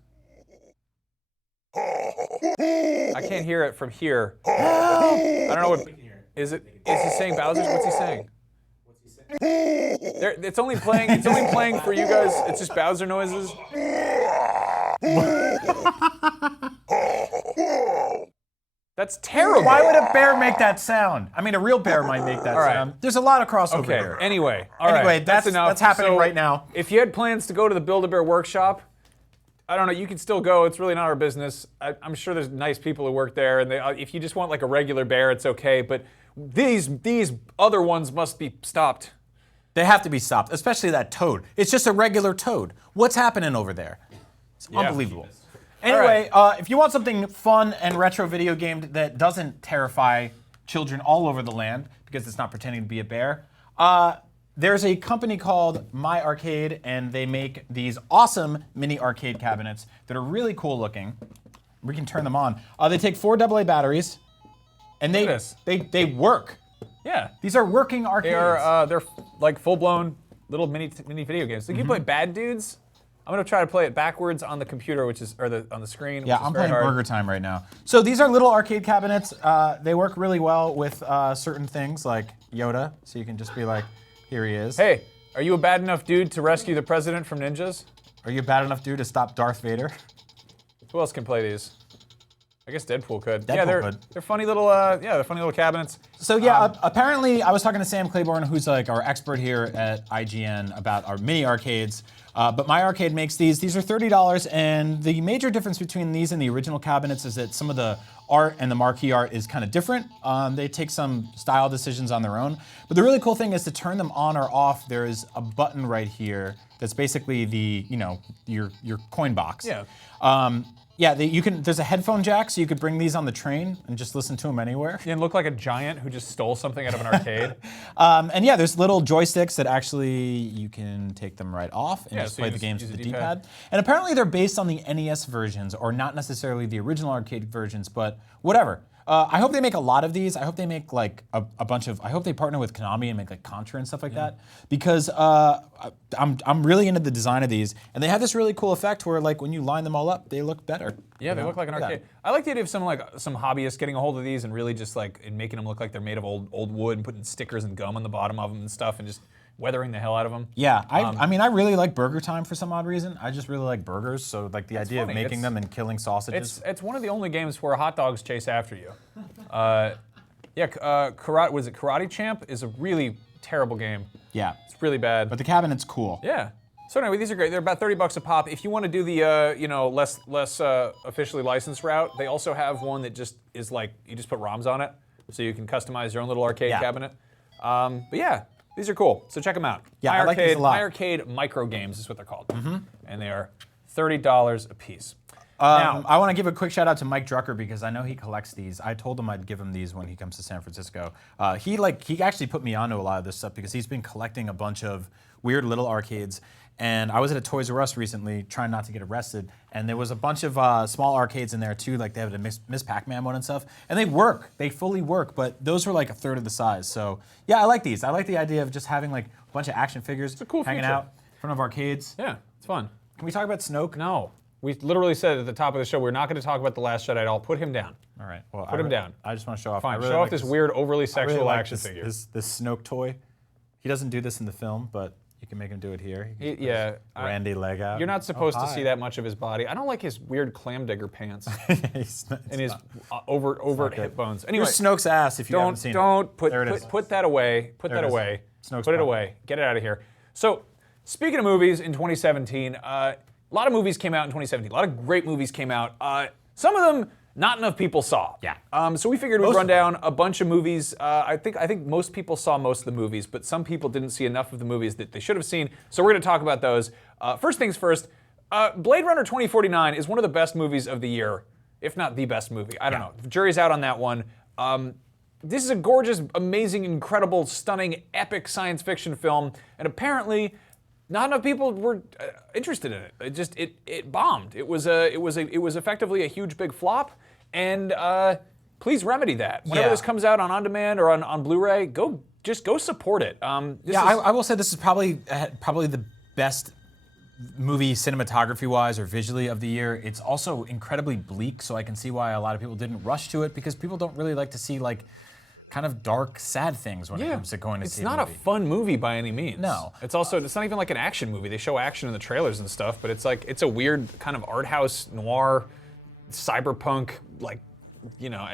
I can't hear it from here. I don't know what is it. Is he saying Bowser's? What's he saying? It's only playing. It's only playing for you guys. It's just Bowser noises. That's terrible. Why would a bear make that sound? I mean, a real bear might make that All right. sound. There's a lot of crossover Okay. here. Anyway, that's enough. that's happening So, right now. If you had plans to go to the Build-A-Bear workshop, I don't know. You can still go. It's really not our business. I'm sure there's nice people who work there, and if you just want like a regular bear, it's okay. But these other ones must be stopped. They have to be stopped, especially that toad. It's just a regular toad. What's happening over there? It's unbelievable. Anyway, if you want something fun and retro video game that doesn't terrify children all over the land because it's not pretending to be a bear, there's a company called My Arcade, and they make these awesome mini arcade cabinets that are really cool looking. We can turn them on. They take 4 AA batteries, and they work. Yeah, these are working arcades. They're like full-blown little mini video games. So you can play Bad Dudes. I'm gonna try to play it backwards on the computer, on the screen. Yeah, which is I'm very playing hard. Burger Time right now. So these are little arcade cabinets. They work really well with certain things like Yoda. So you can just be like, here he is. Hey, are you a bad enough dude to rescue the president from ninjas? Are you a bad enough dude to stop Darth Vader? Who else can play these? I guess Deadpool could. Deadpool They're funny little they're funny little cabinets. So apparently I was talking to Sam Claiborne, who's like our expert here at IGN about our mini arcades. But My Arcade makes these. These are $30, and the major difference between these and the original cabinets is that some of the art and the marquee art is kind of different. They take some style decisions on their own. But the really cool thing is to turn them on or off, there is a button right here that's basically the, your coin box. Yeah. There's a headphone jack, so you could bring these on the train and just listen to them anywhere. You look like a giant who just stole something out of an arcade. There's little joysticks that actually you can take them right off and just so play you the just games use with the the D-pad. D-pad. And apparently they're based on the NES versions, or not necessarily the original arcade versions, but whatever. I hope they make a lot of these. I hope they make like a bunch of. I hope they partner with Konami and make like Contra and stuff like that, because I'm really into the design of these, and they have this really cool effect where like when you line them all up, they look better. Yeah, they look like an arcade. I like the idea of some hobbyists getting a hold of these and really just and making them look like they're made of old wood and putting stickers and gum on the bottom of them and stuff and just weathering the hell out of them. Yeah, I mean, I really like Burger Time for some odd reason. I just really like burgers, so like the idea of making them and killing sausages. It's one of the only games where hot dogs chase after you. Karate Champ is a really terrible game. Yeah. It's really bad. But the cabinet's cool. Yeah. So anyway, these are great. They're about $30 a pop. If you want to do the less officially licensed route, they also have one that just is like you just put ROMs on it, so you can customize your own little arcade cabinet. But yeah, these are cool. So check them out. Yeah, I like these a lot. My Arcade Micro Games is what they're called, and they are $30 a piece. Now, I want to give a quick shout out to Mike Drucker because I know he collects these. I told him I'd give him these when he comes to San Francisco. He actually put me onto a lot of this stuff because he's been collecting a bunch of weird little arcades. And I was at a Toys R Us recently trying not to get arrested, and there was a bunch of small arcades in there too, like they have a Miss Pac-Man one and stuff. And they work, they fully work, but those were like a third of the size. So yeah, I like these. I like the idea of just having like a bunch of action figures hanging out in front of arcades. Yeah, it's fun. Can we talk about Snoke? No. We literally said at the top of the show we're not going to talk about The Last Jedi at all. Put him down. All right. Well, put him down. I just want to show off. Fine. Really show like off this weird, overly sexual action figure. This Snoke toy. He doesn't do this in the film, but you can make him do it here. Randy leg out. You're not supposed to see that much of his body. I don't like his weird clam digger pants and his overt hip bones. Anyway, here's Snoke's ass. If you haven't seen it. Put that away. Put that away. Snoke's put it away. Get it out of here. So. Speaking of movies in 2017, a lot of movies came out in 2017. A lot of great movies came out. Some of them not enough people saw. Yeah. So we figured we'd run down a bunch of movies. I think most people saw most of the movies, but some people didn't see enough of the movies that they should have seen. So we're going to talk about those. First things first. Blade Runner 2049 is one of the best movies of the year, if not the best movie. I don't know. The jury's out on that one. This is a gorgeous, amazing, incredible, stunning, epic science fiction film, and apparently not enough people were interested in it. It bombed. It was effectively a huge big flop, and please remedy that. Whenever this comes out on demand or on Blu-ray, go support it. I will say this is probably the best movie cinematography-wise or visually of the year. It's also incredibly bleak, so I can see why a lot of people didn't rush to it, because people don't really like to see like kind of dark, sad things when it comes to going to see a movie. It's not a fun movie by any means. No. It's not even like an action movie. They show action in the trailers and stuff, but it's a weird kind of art house noir, cyberpunk, like, you know,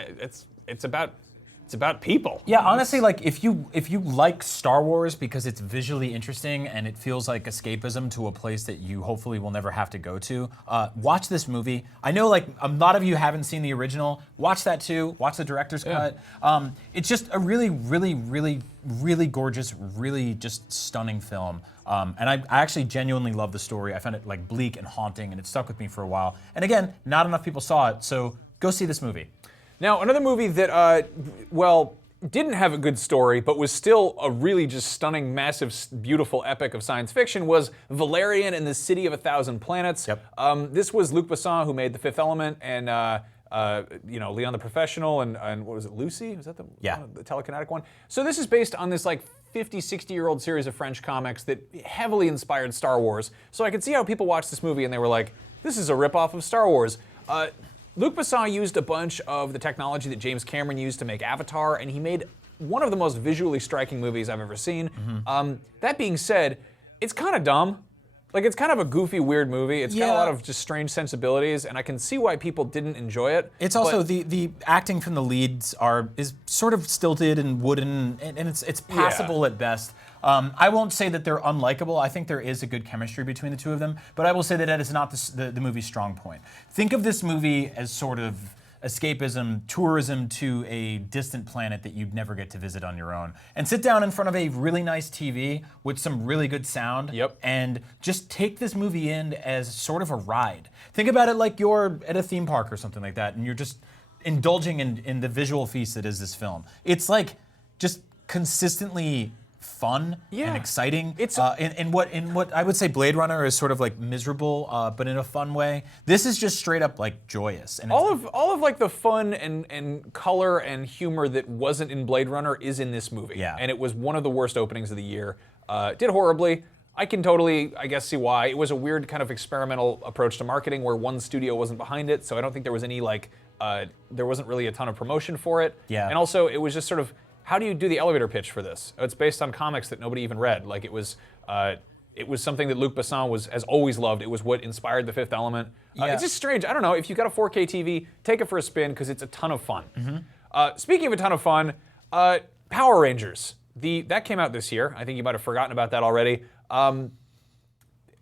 it's about people. Yeah, honestly, like if you like Star Wars because it's visually interesting and it feels like escapism to a place that you hopefully will never have to go to, watch this movie. I know like a lot of you haven't seen the original. Watch that too. Watch the director's cut. It's just a really, really, really, really gorgeous, really just stunning film. And I actually genuinely love the story. I found it like bleak and haunting, and it stuck with me for a while. And again, not enough people saw it, so go see this movie. Now, another movie that, didn't have a good story, but was still a really just stunning, massive, beautiful epic of science fiction was Valerian and the City of a Thousand Planets. Yep. This was Luc Besson, who made The Fifth Element, and Leon the Professional, and what was it, Lucy? Was that the telekinetic one? So this is based on this like 50, 60-year-old series of French comics that heavily inspired Star Wars. So I could see how people watched this movie and they were like, this is a ripoff of Star Wars. Luc Besson used a bunch of the technology that James Cameron used to make Avatar, and he made one of the most visually striking movies I've ever seen. That being said, it's kind of dumb. Like, it's kind of a goofy, weird movie. It's got a lot of just strange sensibilities, and I can see why people didn't enjoy it. It's also the acting from the leads is sort of stilted and wooden, and it's passable at best. I won't say that they're unlikable. I think there is a good chemistry between the two of them, but I will say that is not the movie's strong point. Think of this movie as sort of escapism, tourism to a distant planet that you'd never get to visit on your own. And sit down in front of a really nice TV with some really good sound, and just take this movie in as sort of a ride. Think about it like you're at a theme park or something like that, and you're just indulging in the visual feast that is this film. It's like just consistently fun and exciting. It's in what I would say Blade Runner is sort of like miserable, but in a fun way. This is just straight up like joyous. And all of like the fun and color and humor that wasn't in Blade Runner is in this movie. Yeah. And it was one of the worst openings of the year. Did horribly. I can totally, I guess, see why. It was a weird kind of experimental approach to marketing where one studio wasn't behind it, so I don't think there was any like, there wasn't really a ton of promotion for it. Yeah. And also, it was just sort of, how do you do the elevator pitch for this? It's based on comics that nobody even read. Like it was something that Luc Besson has always loved. It was what inspired The Fifth Element. It's just strange. I don't know. If you got a 4K TV, take it for a spin because it's a ton of fun. Speaking of a ton of fun, Power Rangers. That came out this year. I think you might have forgotten about that already. That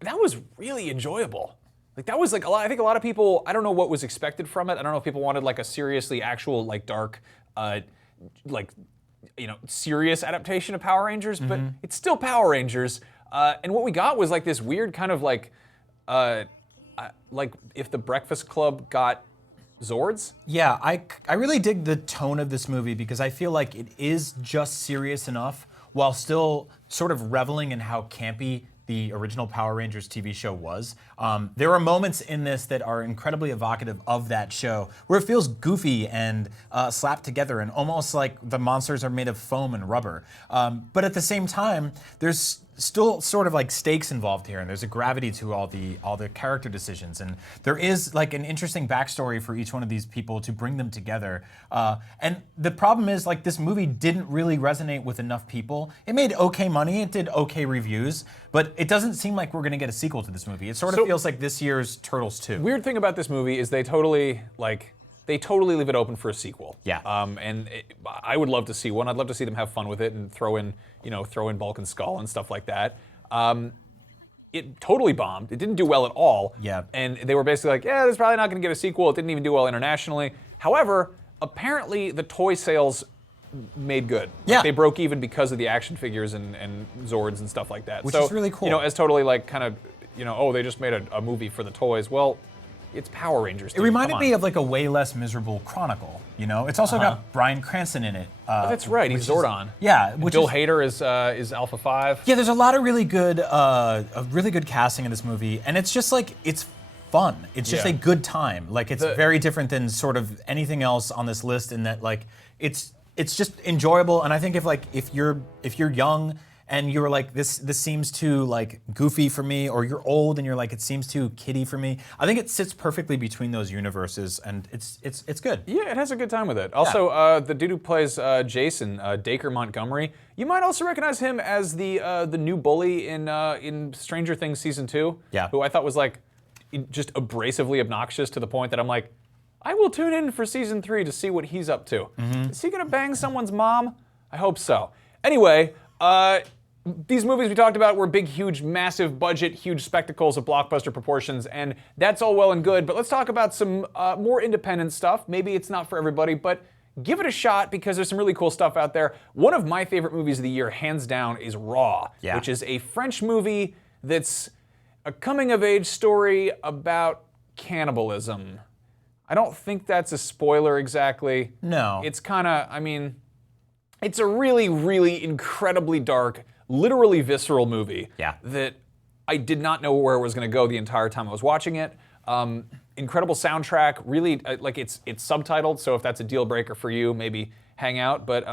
was really enjoyable. Like that was like a lot. I think a lot of people. I don't know what was expected from it. I don't know if people wanted like a seriously actual like dark, serious adaptation of Power Rangers, but it's still Power Rangers. And what we got was like this weird kind of like if the Breakfast Club got Zords. Yeah, I really dig the tone of this movie because I feel like it is just serious enough while still sort of reveling in how campy the original Power Rangers TV show was. There are moments in this that are incredibly evocative of that show, where it feels goofy and slapped together and almost like the monsters are made of foam and rubber. But at the same time, there's still sort of like stakes involved here, and there's a gravity to all the character decisions, and there is like an interesting backstory for each one of these people to bring them together. And the problem is like this movie didn't really resonate with enough people. It made okay money, it did okay reviews, but it doesn't seem like we're gonna get a sequel to this movie. It sort of feels like this year's Turtles 2. Weird thing about this movie is they totally leave it open for a sequel. Yeah. I would love to see one. I'd love to see them have fun with it and throw in Bulk and Skull and stuff like that. it totally bombed. It didn't do well at all. Yeah. And they were basically like, yeah, this is probably not going to get a sequel. It didn't even do well internationally. However, apparently the toy sales made good. Yeah. They broke even because of the action figures and Zords and stuff like that. Which is really cool. You know, as totally like kind of, you know, oh, they just made a movie for the toys. Well, it's Power Rangers. It reminded me of like a way less miserable Chronicle. You know, it's also got Bryan Cranston in it. Oh, that's right. He's Zordon. Yeah. Bill Hader is Alpha 5. Yeah, there's a lot of really good casting in this movie, and it's just like it's fun. It's just a good time. Like it's very different than sort of anything else on this list in that like it's just enjoyable. And I think if you're young and you're like this seems too like goofy for me, or you're old and you're like it seems too kiddie for me, I think it sits perfectly between those universes, and it's good. Yeah, it has a good time with it. Also, the dude who plays Jason, Dacre Montgomery, you might also recognize him as the new bully in Stranger Things season 2. Yeah. Who I thought was like just abrasively obnoxious to the point that I'm like, I will tune in for season 3 to see what he's up to. Is he gonna bang someone's mom? I hope so. Anyway, these movies we talked about were big, huge, massive budget, huge spectacles of blockbuster proportions, and that's all well and good, but let's talk about some more independent stuff. Maybe it's not for everybody, but give it a shot because there's some really cool stuff out there. One of my favorite movies of the year, hands down, is Raw, which is a French movie that's a coming-of-age story about cannibalism. I don't think that's a spoiler exactly. No. It's kind of, I mean, it's a really, really incredibly dark, literally visceral movie that I did not know where it was going to go the entire time I was watching it. Incredible soundtrack, really, like it's subtitled, so if that's a deal breaker for you, maybe hang out. But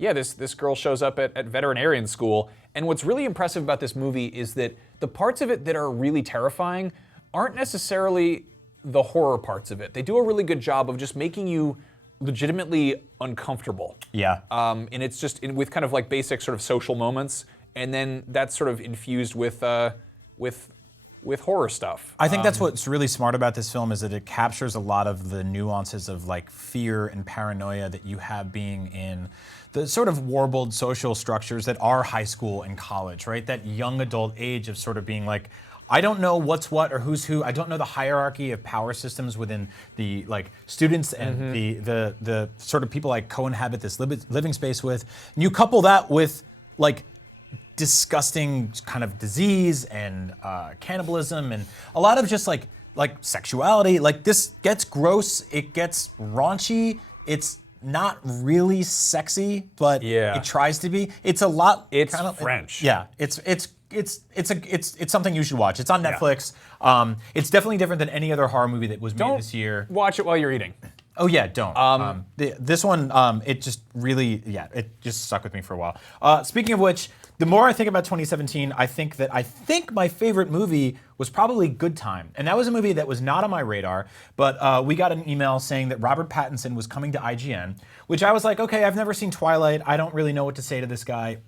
yeah, this girl shows up at veterinarian school, and what's really impressive about this movie is that the parts of it that are really terrifying aren't necessarily the horror parts of it. They do a really good job of just making you legitimately uncomfortable. Yeah. And it's just with kind of like basic sort of social moments, and then that's sort of infused with horror stuff. I think that's what's really smart about this film is that it captures a lot of the nuances of like fear and paranoia that you have being in the sort of warbled social structures that are high school and college, right? That young adult age of sort of being like, I don't know what's what or who's who. I don't know the hierarchy of power systems within the like students and the sort of people I co-inhabit this living space with. And you couple that with like disgusting kind of disease and cannibalism and a lot of just like sexuality. Like this gets gross, it gets raunchy, it's not really sexy, but it tries to be. It's a lot. It's kind of French. It's something you should watch. It's on Netflix. It's definitely different than any other horror movie that was made this year. Watch it while you're eating. Oh yeah, don't. This one, it just really, it just stuck with me for a while. Speaking of which, the more I think about 2017, I think my favorite movie was probably Good Time. And that was a movie that was not on my radar, but we got an email saying that Robert Pattinson was coming to IGN, which I was like, okay, I've never seen Twilight. I don't really know what to say to this guy.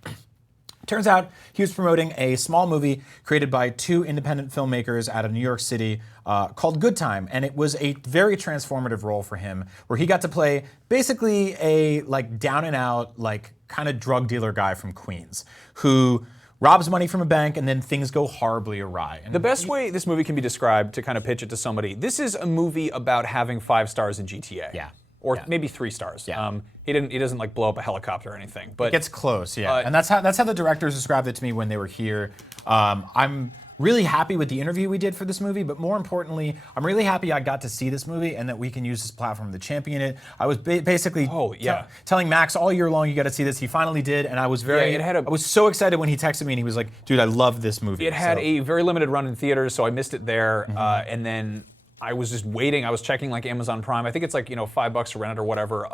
Turns out he was promoting a small movie created by two independent filmmakers out of New York City called Good Time. And it was a very transformative role for him where he got to play basically a like down and out, like kind of drug dealer guy from Queens who robs money from a bank and then things go horribly awry. And the best way this movie can be described to kind of pitch it to somebody, this is a movie about having 5 stars in GTA. Yeah. Or maybe 3 stars. Yeah. He doesn't like blow up a helicopter or anything. But it gets close, yeah. And that's how the directors described it to me when they were here. I'm really happy with the interview we did for this movie, but more importantly, I'm really happy I got to see this movie and that we can use this platform to champion it. I was basically telling Max all year long, you got to see this. He finally did, and I was I was so excited when he texted me and he was like, dude, I love this movie. It had a very limited run in theaters, so I missed it there, and then I was just waiting. I was checking like Amazon Prime. I think it's like $5 to rent it or whatever.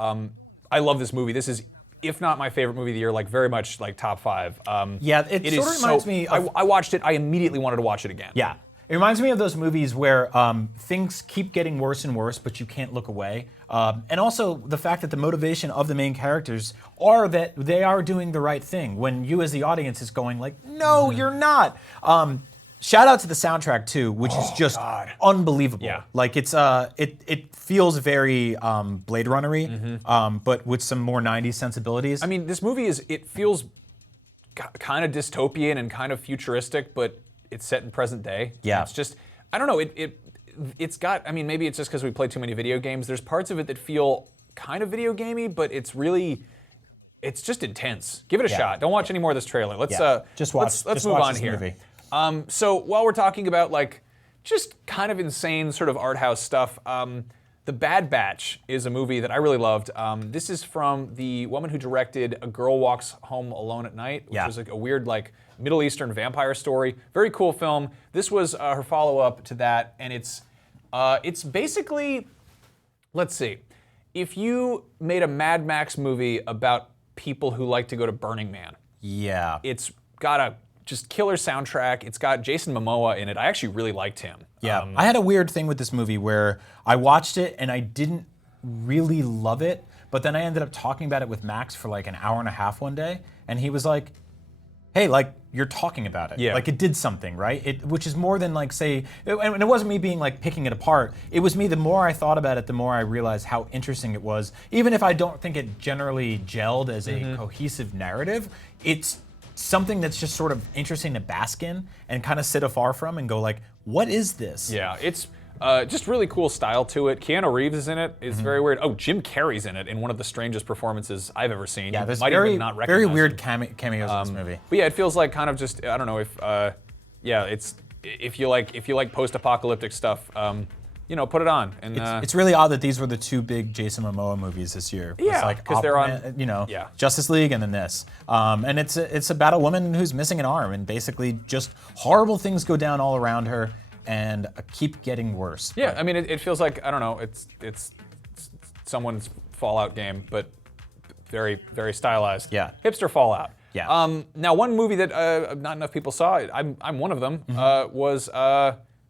I love this movie. This is, if not my favorite movie of the year, like very much like top 5. It sort of reminds me of, I watched it. I immediately wanted to watch it again. Yeah, it reminds me of those movies where things keep getting worse and worse, but you can't look away. And also the fact that the motivation of the main characters are that they are doing the right thing when you as the audience is going like, no, you're not. Shout out to the soundtrack too, which is just unbelievable. Yeah. Like it's it feels very Blade Runner-y, but with some more 90s sensibilities. I mean, this movie feels kind of dystopian and kind of futuristic, but It's set in present day. Yeah. It's just, I don't know, it's got, I mean, maybe it's just because we play too many video games. There's parts of it that feel kind of video gamey, but it's really, it's just intense. Give it a shot. Don't watch any more of this trailer. Let's just watch. Let's just move watch on this here. Movie. So while we're talking about like just kind of insane sort of art house stuff, The Bad Batch is a movie that I really loved. This is from the woman who directed A Girl Walks Home Alone at Night, which was like a weird like Middle Eastern vampire story. Very cool film. This was her follow-up to that, and it's basically, let's see, if you made a Mad Max movie about people who like to go to Burning Man. Yeah. It's got a just killer soundtrack. It's got Jason Momoa in it. I actually really liked him. Yeah, I had a weird thing with this movie where I watched it and I didn't really love it, but then I ended up talking about it with Max for like an hour and a half one day, and he was like, hey, like, you're talking about it. Yeah. Like, it did something, right? Which is more than like, say, and it wasn't me being like picking it apart. It was me, the more I thought about it, the more I realized how interesting it was. Even if I don't think it generally gelled as a cohesive narrative, it's something that's just sort of interesting to bask in and kind of sit afar from and go like, what is this? Yeah, it's just really cool style to it. Keanu Reeves is in it. It's very weird. Oh, Jim Carrey's in it in one of the strangest performances I've ever seen. Yeah, there's might very, even not very recognize weird him. cameos in this movie. But yeah, it feels like kind of just, I don't know if, yeah, it's if you like post-apocalyptic stuff, you know, put it on. And it's really odd that these were the two big Jason Momoa movies this year. Yeah, it's like because they're on, you know, Justice League and then this. And it's about a woman who's missing an arm, and basically just horrible things go down all around her and keep getting worse. Yeah, I mean, it feels like, I don't know, it's someone's Fallout game, but very, very stylized. Yeah. Hipster Fallout. Yeah. Now, one movie that not enough people saw, I'm one of them, was,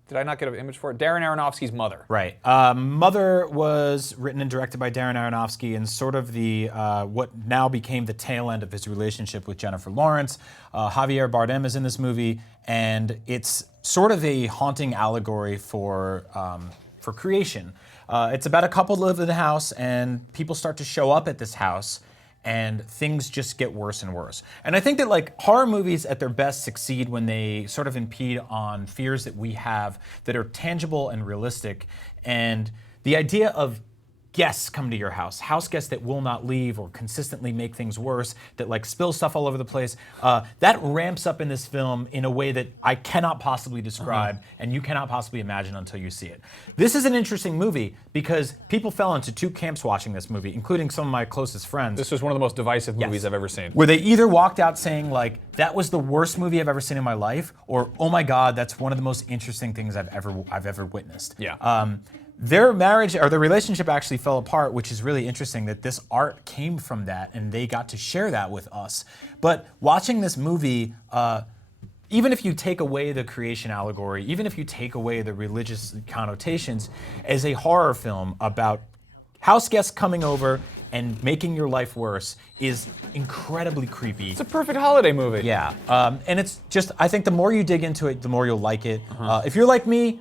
did I not get an image for it? Darren Aronofsky's Mother. Right. Mother was written and directed by Darren Aronofsky, and sort of the what now became the tail end of his relationship with Jennifer Lawrence. Javier Bardem is in this movie, and it's sort of a haunting allegory for creation. It's about a couple that live in the house, and people start to show up at this house, and things just get worse and worse. And I think that like horror movies at their best succeed when they sort of impede on fears that we have that are tangible and realistic. And the idea of guests come to your house guests that will not leave or consistently make things worse, that like spill stuff all over the place, that ramps up in this film in a way that I cannot possibly describe and you cannot possibly imagine until you see it. This is an interesting movie because people fell into two camps watching this movie, including some of my closest friends. This was one of the most divisive movies I've ever seen. Where they either walked out saying like, that was the worst movie I've ever seen in my life, or oh my God, that's one of the most interesting things I've ever witnessed. Yeah. Their marriage or their relationship actually fell apart, which is really interesting that this art came from that and they got to share that with us. But watching this movie, even if you take away the creation allegory, even if you take away the religious connotations, as a horror film about house guests coming over and making your life worse is incredibly creepy. It's a perfect holiday movie. Yeah, and it's just, I think the more you dig into it, the more you'll like it. If you're like me,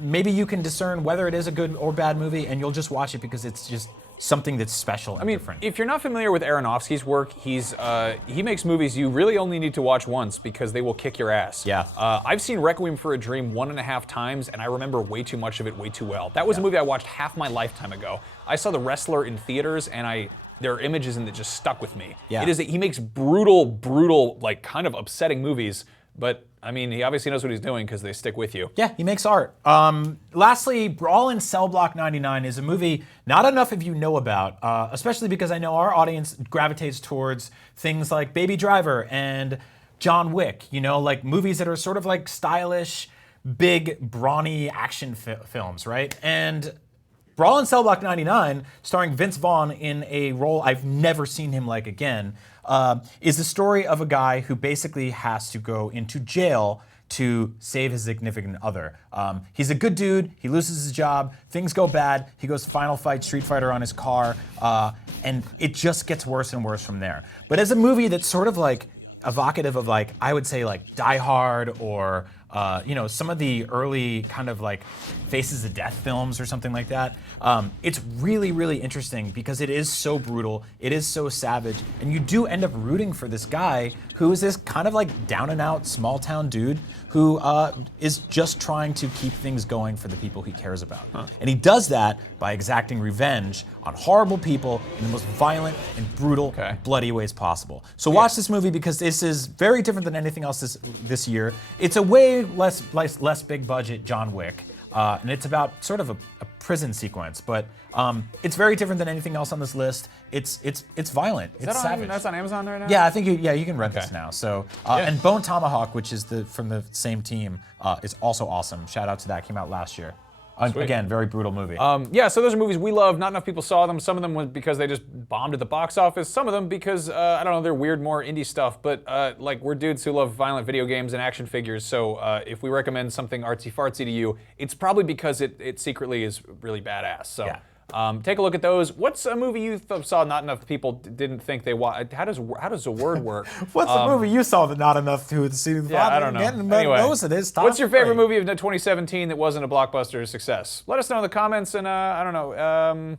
maybe you can discern whether it is a good or bad movie, and you'll just watch it because it's just something that's special and different. If you're not familiar with Aronofsky's work, he makes movies you really only need to watch once because they will kick your ass. Yeah. I've seen Requiem for a Dream 1.5 times, and I remember way too much of it way too well. That was a movie I watched half my lifetime ago. I saw The Wrestler in theaters, and there are images in that just stuck with me. Yeah. He makes brutal, like kind of upsetting movies, but I mean, he obviously knows what he's doing because they stick with you. Yeah, he makes art. Lastly, Brawl in Cell Block 99 is a movie not enough of you know about, especially because I know our audience gravitates towards things like Baby Driver and John Wick, you know, like movies that are sort of like stylish, big, brawny action films, right? And Brawl in Cell Block 99, starring Vince Vaughn in a role I've never seen him like again, is the story of a guy who basically has to go into jail to save his significant other. He's a good dude, he loses his job, things go bad, he goes Final Fight Street Fighter on his car, and it just gets worse and worse from there. But as a movie that's sort of like evocative of like, I would say like Die Hard or you know, some of the early kind of like Faces of Death films or something like that. It's really, really interesting because it is so brutal, it is so savage, and you do end up rooting for this guy who is this kind of like down and out small town dude who is just trying to keep things going for the people he cares about. And he does that by exacting revenge on horrible people in the most violent and brutal, bloody ways possible. So watch this movie because this is very different than anything else this year. It's a way less big budget John Wick, and it's about sort of a prison sequence, but it's very different than anything else on this list. It's violent. It's savage. That's on Amazon right now? Yeah, I think you can rent this now. So and Bone Tomahawk, which is from the same team, is also awesome. Shout out to that. Came out last year. Again, very brutal movie. So those are movies we love. Not enough people saw them. Some of them was because they just bombed at the box office. Some of them because, I don't know, they're weird, more indie stuff. But like, we're dudes who love violent video games and action figures. So if we recommend something artsy-fartsy to you, it's probably because it secretly is really badass. So take a look at those. What's a movie you saw not enough people didn't think they watched? How does the word work? What's a movie you saw that not enough to see? I don't know. Anyway, what's your favorite movie of 2017 that wasn't a blockbuster success? Let us know in the comments, and I don't know.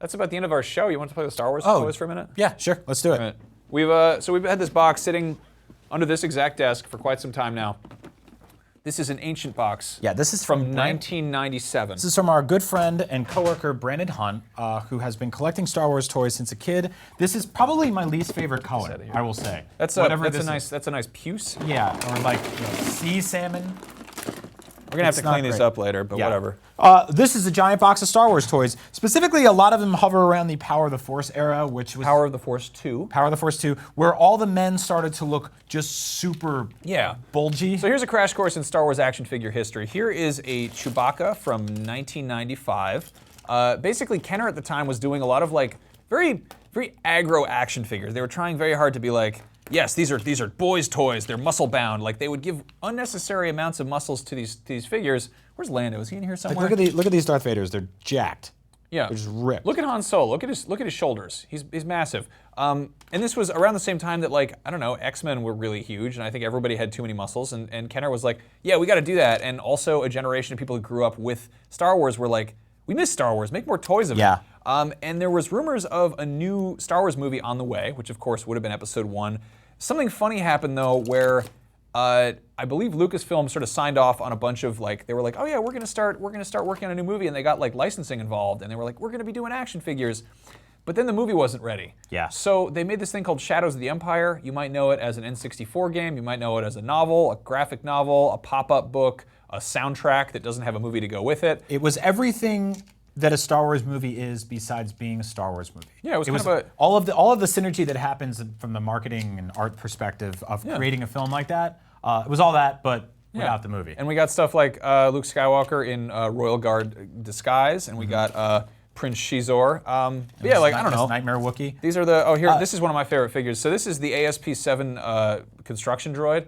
That's about the end of our show. You want to play the Star Wars toys for a minute? Yeah, sure. Let's do it. We've had this box sitting under this exact desk for quite some time now. This is an ancient box. Yeah, this is from 1997. This is from our good friend and coworker Brandon Hunt, who has been collecting Star Wars toys since a kid. This is probably my least favorite color, I will say. That's a nice puce. Yeah, or like sea salmon. We're gonna have to clean these up later, but whatever. This is a giant box of Star Wars toys. Specifically, a lot of them hover around the Power of the Force era, which was Power of the Force 2. Power of the Force 2, where all the men started to look just super bulgy. So here's a crash course in Star Wars action figure history. Here is a Chewbacca from 1995. Basically, Kenner at the time was doing a lot of like very aggro action figures. They were trying very hard to be like, yes, these are boys' toys. They're muscle bound. Like they would give unnecessary amounts of muscles to these figures. Where's Lando? Is he in here somewhere? Like, look at these Darth Vaders. They're jacked. Yeah, they're just ripped. Look at Han Solo. Look at his shoulders. He's massive. And this was around the same time that, like, I don't know, X-Men were really huge, and I think everybody had too many muscles. And Kenner was like, yeah, we got to do that. And also a generation of people who grew up with Star Wars were like, we miss Star Wars. Make more toys of it. And there was rumors of a new Star Wars movie on the way, which of course would have been Episode 1. Something funny happened though, where I believe Lucasfilm sort of signed off on a bunch of like, they were like, oh yeah, we're gonna start working on a new movie, and they got like licensing involved, and they were like, we're gonna be doing action figures. But then the movie wasn't ready. Yeah. So they made this thing called Shadows of the Empire. You might know it as an N64 game. You might know it as a novel, a graphic novel, a pop-up book, a soundtrack that doesn't have a movie to go with it. It was everything that a Star Wars movie is besides being a Star Wars movie. Yeah, it was all of the synergy that happens from the marketing and art perspective of creating a film like that. It was all that, but without the movie. And we got stuff like Luke Skywalker in Royal Guard disguise, and we got Prince Shizor. Yeah, like I don't know. Nightmare Wookiee. These are the this is one of my favorite figures. So this is the ASP-7 construction droid.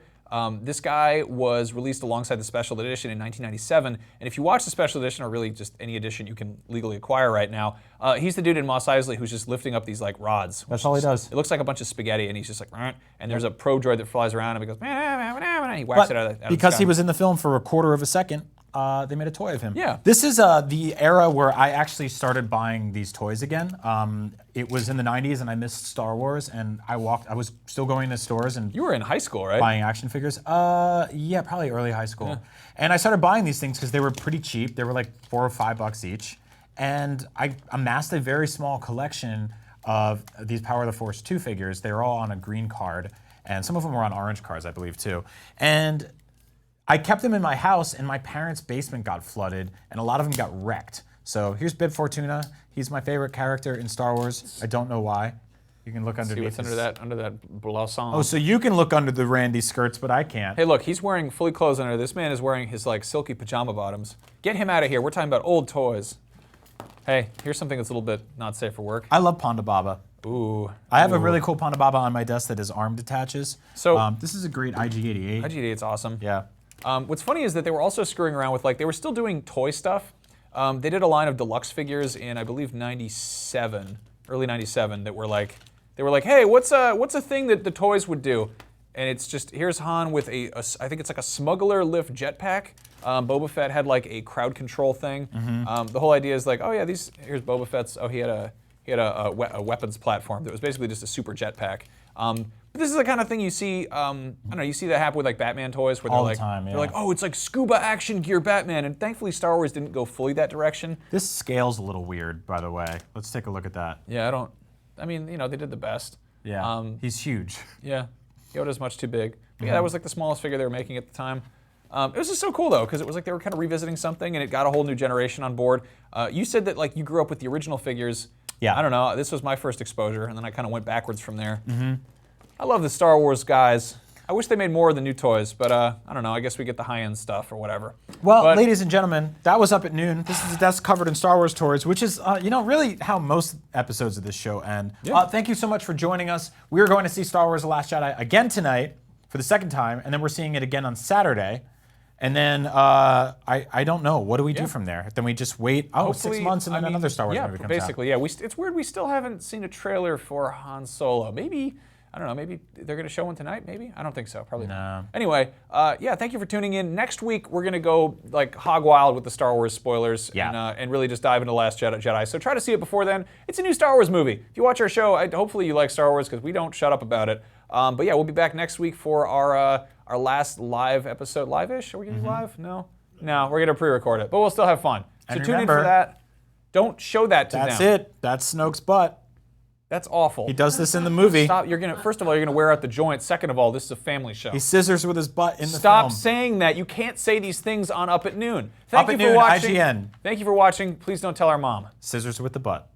This guy was released alongside the special edition in 1997, and if you watch the special edition, or really just any edition you can legally acquire right now, he's the dude in Mos Eisley who's just lifting up these like rods. That's all he does. It looks like a bunch of spaghetti, and he's just like, and there's a pro droid that flies around and he goes, and he whacks it out of the because sky. he was in the film for a quarter of a second. They made a toy of him. Yeah. This is the era where I actually started buying these toys again. It was in the 90s, and I missed Star Wars, and I was still going to stores and. You were in high school, right? Buying action figures. Yeah, probably early high school. Yeah. And I started buying these things because they were pretty cheap. They were like $4 or $5 each, and I amassed a very small collection of these Power of the Force 2 figures. They were all on a green card, and some of them were on orange cards, I believe, too. And I kept them in my house, and my parents' basement got flooded, and a lot of them got wrecked. So here's Bib Fortuna. He's my favorite character in Star Wars. I don't know why. You can look underneath. See what's under that blouson. Oh, so you can look under the Randy skirts, but I can't. Hey, look, he's wearing fully clothes under. This man is wearing his like silky pajama bottoms. Get him out of here. We're talking about old toys. Hey, here's something that's a little bit not safe for work. I love Ponda Baba. Ooh. I have a really cool Ponda Baba on my desk that his arm detaches. So this is a great IG-88. IG-88's awesome. Yeah. What's funny is that they were also screwing around with they were still doing toy stuff. They did a line of deluxe figures in I believe '97, early '97, that were like, they were like, hey, what's a thing that the toys would do? And it's just, here's Han with I think it's like a smuggler lift jetpack. Boba Fett had like a crowd control thing. Mm-hmm. The whole idea is like, oh yeah, here's Boba Fett's. Oh, he had a weapons platform that was basically just a super jetpack. This is the kind of thing you see, I don't know, you see that happen with like Batman toys where All they're the like, time, they're yeah. like, oh, it's like scuba action gear Batman, and thankfully Star Wars didn't go fully that direction. This scale's a little weird, by the way. Let's take a look at that. Yeah, I mean, you know, they did the best. Yeah, he's huge. Yeah, Yoda's much too big. But yeah, that was like the smallest figure they were making at the time. It was just so cool though, because it was like they were kind of revisiting something, and it got a whole new generation on board. You said that like you grew up with the original figures. Yeah. I don't know. This was my first exposure, and then I kind of went backwards from there. I love the Star Wars guys. I wish they made more of the new toys, but I don't know. I guess we get the high-end stuff or whatever. Well, ladies and gentlemen, that was Up at Noon. That's covered in Star Wars toys, which is, you know, really how most episodes of this show end. Yeah. Thank you so much for joining us. We are going to see Star Wars: The Last Jedi again tonight for the second time, and then we're seeing it again on Saturday. And then I don't know. What do we do from there? Then we just wait. Oh, Hopefully, 6 months, and then another Star Wars movie comes out. Basically, yeah. It's weird we still haven't seen a trailer for Han Solo. Maybe, I don't know, maybe they're going to show one tonight, maybe? I don't think so, probably not. Anyway, yeah, thank you for tuning in. Next week, we're going to go like hog wild with the Star Wars spoilers and really just dive into Last Jedi. So try to see it before then. It's a new Star Wars movie. If you watch our show, hopefully you like Star Wars because we don't shut up about it. But yeah, we'll be back next week for our last live episode. Live-ish? Are we going to be live? No, we're going to pre-record it, but we'll still have fun. So And tune in remember, for that. Don't show that to them. That's it. That's Snoke's butt. That's awful. He does this in the movie. Stop. First of all, you're gonna wear out the joint. Second of all, this is a family show. He scissors with his butt in the film. Stop saying that. You can't say these things on Up at Noon. Up at Noon, watching. IGN. Thank you for watching. Please don't tell our mom. Scissors with the butt.